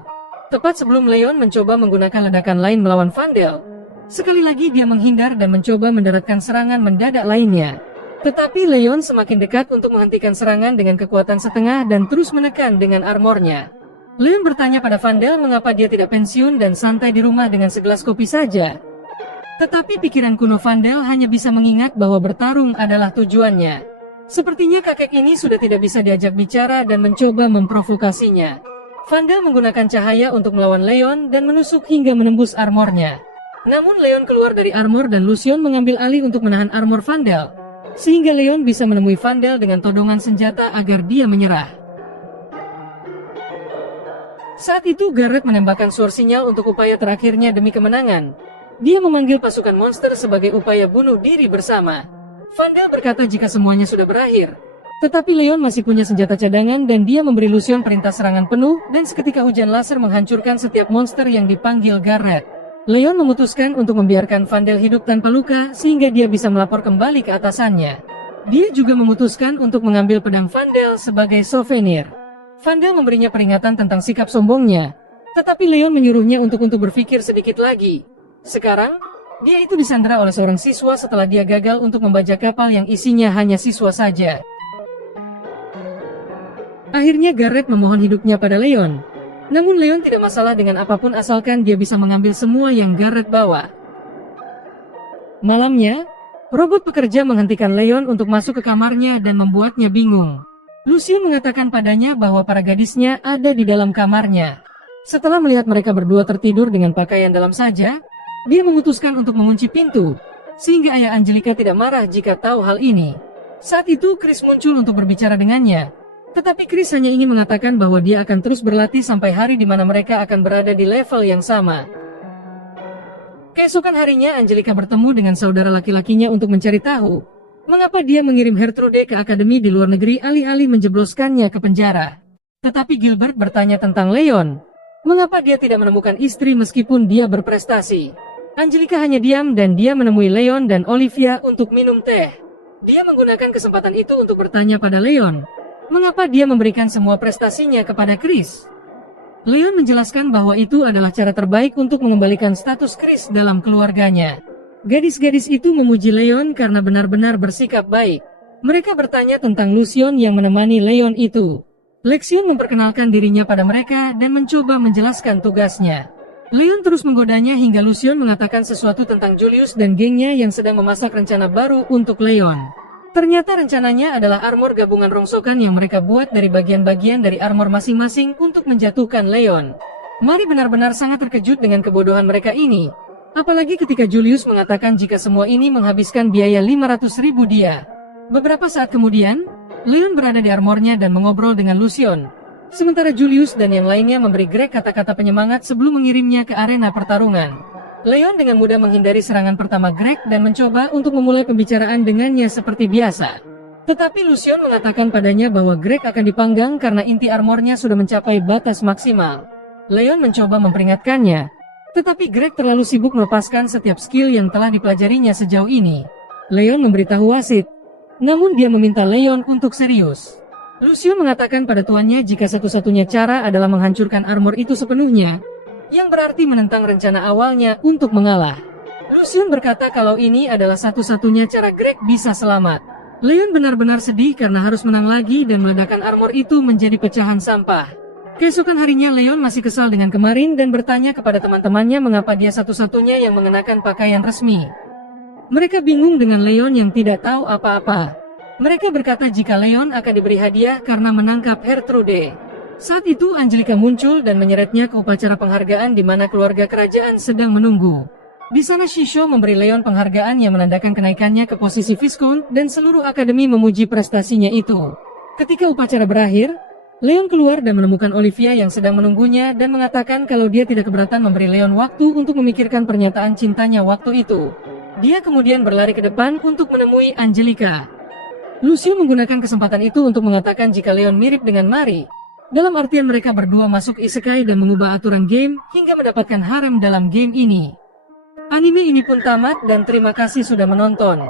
Tepat sebelum Leon mencoba menggunakan ledakan lain melawan Vandal, sekali lagi dia menghindar dan mencoba mendaratkan serangan mendadak lainnya. Tetapi Leon semakin dekat untuk menghentikan serangan dengan kekuatan setengah dan terus menekan dengan armornya. Leon bertanya pada Vandal mengapa dia tidak pensiun dan santai di rumah dengan segelas kopi saja. Tetapi pikiran kuno Vandal hanya bisa mengingat bahwa bertarung adalah tujuannya. Sepertinya kakek ini sudah tidak bisa diajak bicara dan mencoba memprovokasinya. Vandal menggunakan cahaya untuk melawan Leon dan menusuk hingga menembus armornya. Namun Leon keluar dari armor dan Lucion mengambil alih untuk menahan armor Vandal, sehingga Leon bisa menemui Vandal dengan todongan senjata agar dia menyerah. Saat itu Garrett menembakkan suar sinyal untuk upaya terakhirnya demi kemenangan. Dia memanggil pasukan monster sebagai upaya bunuh diri bersama. Vandal berkata jika semuanya sudah berakhir. Tetapi Leon masih punya senjata cadangan dan dia memberi Lucion perintah serangan penuh dan seketika hujan laser menghancurkan setiap monster yang dipanggil Garrett. Leon memutuskan untuk membiarkan Vandal hidup tanpa luka sehingga dia bisa melapor kembali ke atasannya. Dia juga memutuskan untuk mengambil pedang Vandal sebagai souvenir. Vandal memberinya peringatan tentang sikap sombongnya, tetapi Leon menyuruhnya untuk berpikir sedikit lagi. Sekarang, dia itu disandera oleh seorang siswa setelah dia gagal untuk membajak kapal yang isinya hanya siswa saja. Akhirnya Garrett memohon hidupnya pada Leon. Namun Leon tidak masalah dengan apapun asalkan dia bisa mengambil semua yang Garrett bawa. Malamnya, robot pekerja menghentikan Leon untuk masuk ke kamarnya dan membuatnya bingung. Lucion mengatakan padanya bahwa para gadisnya ada di dalam kamarnya. Setelah melihat mereka berdua tertidur dengan pakaian dalam saja, dia memutuskan untuk mengunci pintu, sehingga ayah Angelica tidak marah jika tahu hal ini. Saat itu Chris muncul untuk berbicara dengannya. Tetapi Chris hanya ingin mengatakan bahwa dia akan terus berlatih sampai hari di mana mereka akan berada di level yang sama. Keesokan harinya Angelica bertemu dengan saudara laki-lakinya untuk mencari tahu mengapa dia mengirim Gertrude ke akademi di luar negeri alih-alih menjebloskannya ke penjara. Tetapi Gilbert bertanya tentang Leon. Mengapa dia tidak menemukan istri meskipun dia berprestasi? Angelica hanya diam dan dia menemui Leon dan Olivia untuk minum teh. Dia menggunakan kesempatan itu untuk bertanya pada Leon. Mengapa dia memberikan semua prestasinya kepada Chris? Leon menjelaskan bahwa itu adalah cara terbaik untuk mengembalikan status Chris dalam keluarganya. Gadis-gadis itu memuji Leon karena benar-benar bersikap baik. Mereka bertanya tentang Lucion yang menemani Leon itu. Lexion memperkenalkan dirinya pada mereka dan mencoba menjelaskan tugasnya. Leon terus menggodanya hingga Lucion mengatakan sesuatu tentang Julius dan gengnya yang sedang memasak rencana baru untuk Leon. Ternyata rencananya adalah armor gabungan rongsokan yang mereka buat dari bagian-bagian dari armor masing-masing untuk menjatuhkan Leon. Mari benar-benar sangat terkejut dengan kebodohan mereka ini. Apalagi ketika Julius mengatakan jika semua ini menghabiskan biaya 500.000 dia. Beberapa saat kemudian, Leon berada di armornya dan mengobrol dengan Lucion. Sementara Julius dan yang lainnya memberi Greg kata-kata penyemangat sebelum mengirimnya ke arena pertarungan. Leon dengan mudah menghindari serangan pertama Greg dan mencoba untuk memulai pembicaraan dengannya seperti biasa. Tetapi Lucion mengatakan padanya bahwa Greg akan dipanggang karena inti armornya sudah mencapai batas maksimal. Leon mencoba memperingatkannya, tetapi Greg terlalu sibuk melepaskan setiap skill yang telah dipelajarinya sejauh ini. Leon memberitahu wasit, namun dia meminta Leon untuk serius. Lucion mengatakan pada tuannya jika satu-satunya cara adalah menghancurkan armor itu sepenuhnya, yang berarti menentang rencana awalnya untuk mengalah. Lucion berkata kalau ini adalah satu-satunya cara Greg bisa selamat. Leon benar-benar sedih karena harus menang lagi dan meledakan armor itu menjadi pecahan sampah. Keesokan harinya Leon masih kesal dengan kemarin dan bertanya kepada teman-temannya mengapa dia satu-satunya yang mengenakan pakaian resmi. Mereka bingung dengan Leon yang tidak tahu apa-apa. Mereka berkata jika Leon akan diberi hadiah karena menangkap Gertrude. Saat itu Angelica muncul dan menyeretnya ke upacara penghargaan di mana keluarga kerajaan sedang menunggu. Di sana Shisho memberi Leon penghargaan yang menandakan kenaikannya ke posisi Viscount dan seluruh akademi memuji prestasinya itu. Ketika upacara berakhir, Leon keluar dan menemukan Olivia yang sedang menunggunya dan mengatakan kalau dia tidak keberatan memberi Leon waktu untuk memikirkan pernyataan cintanya waktu itu. Dia kemudian berlari ke depan untuk menemui Angelica. Lucio menggunakan kesempatan itu untuk mengatakan jika Leon mirip dengan Mari. Dalam artian mereka berdua masuk isekai dan mengubah aturan game hingga mendapatkan harem dalam game ini. Anime ini pun tamat dan terima kasih sudah menonton.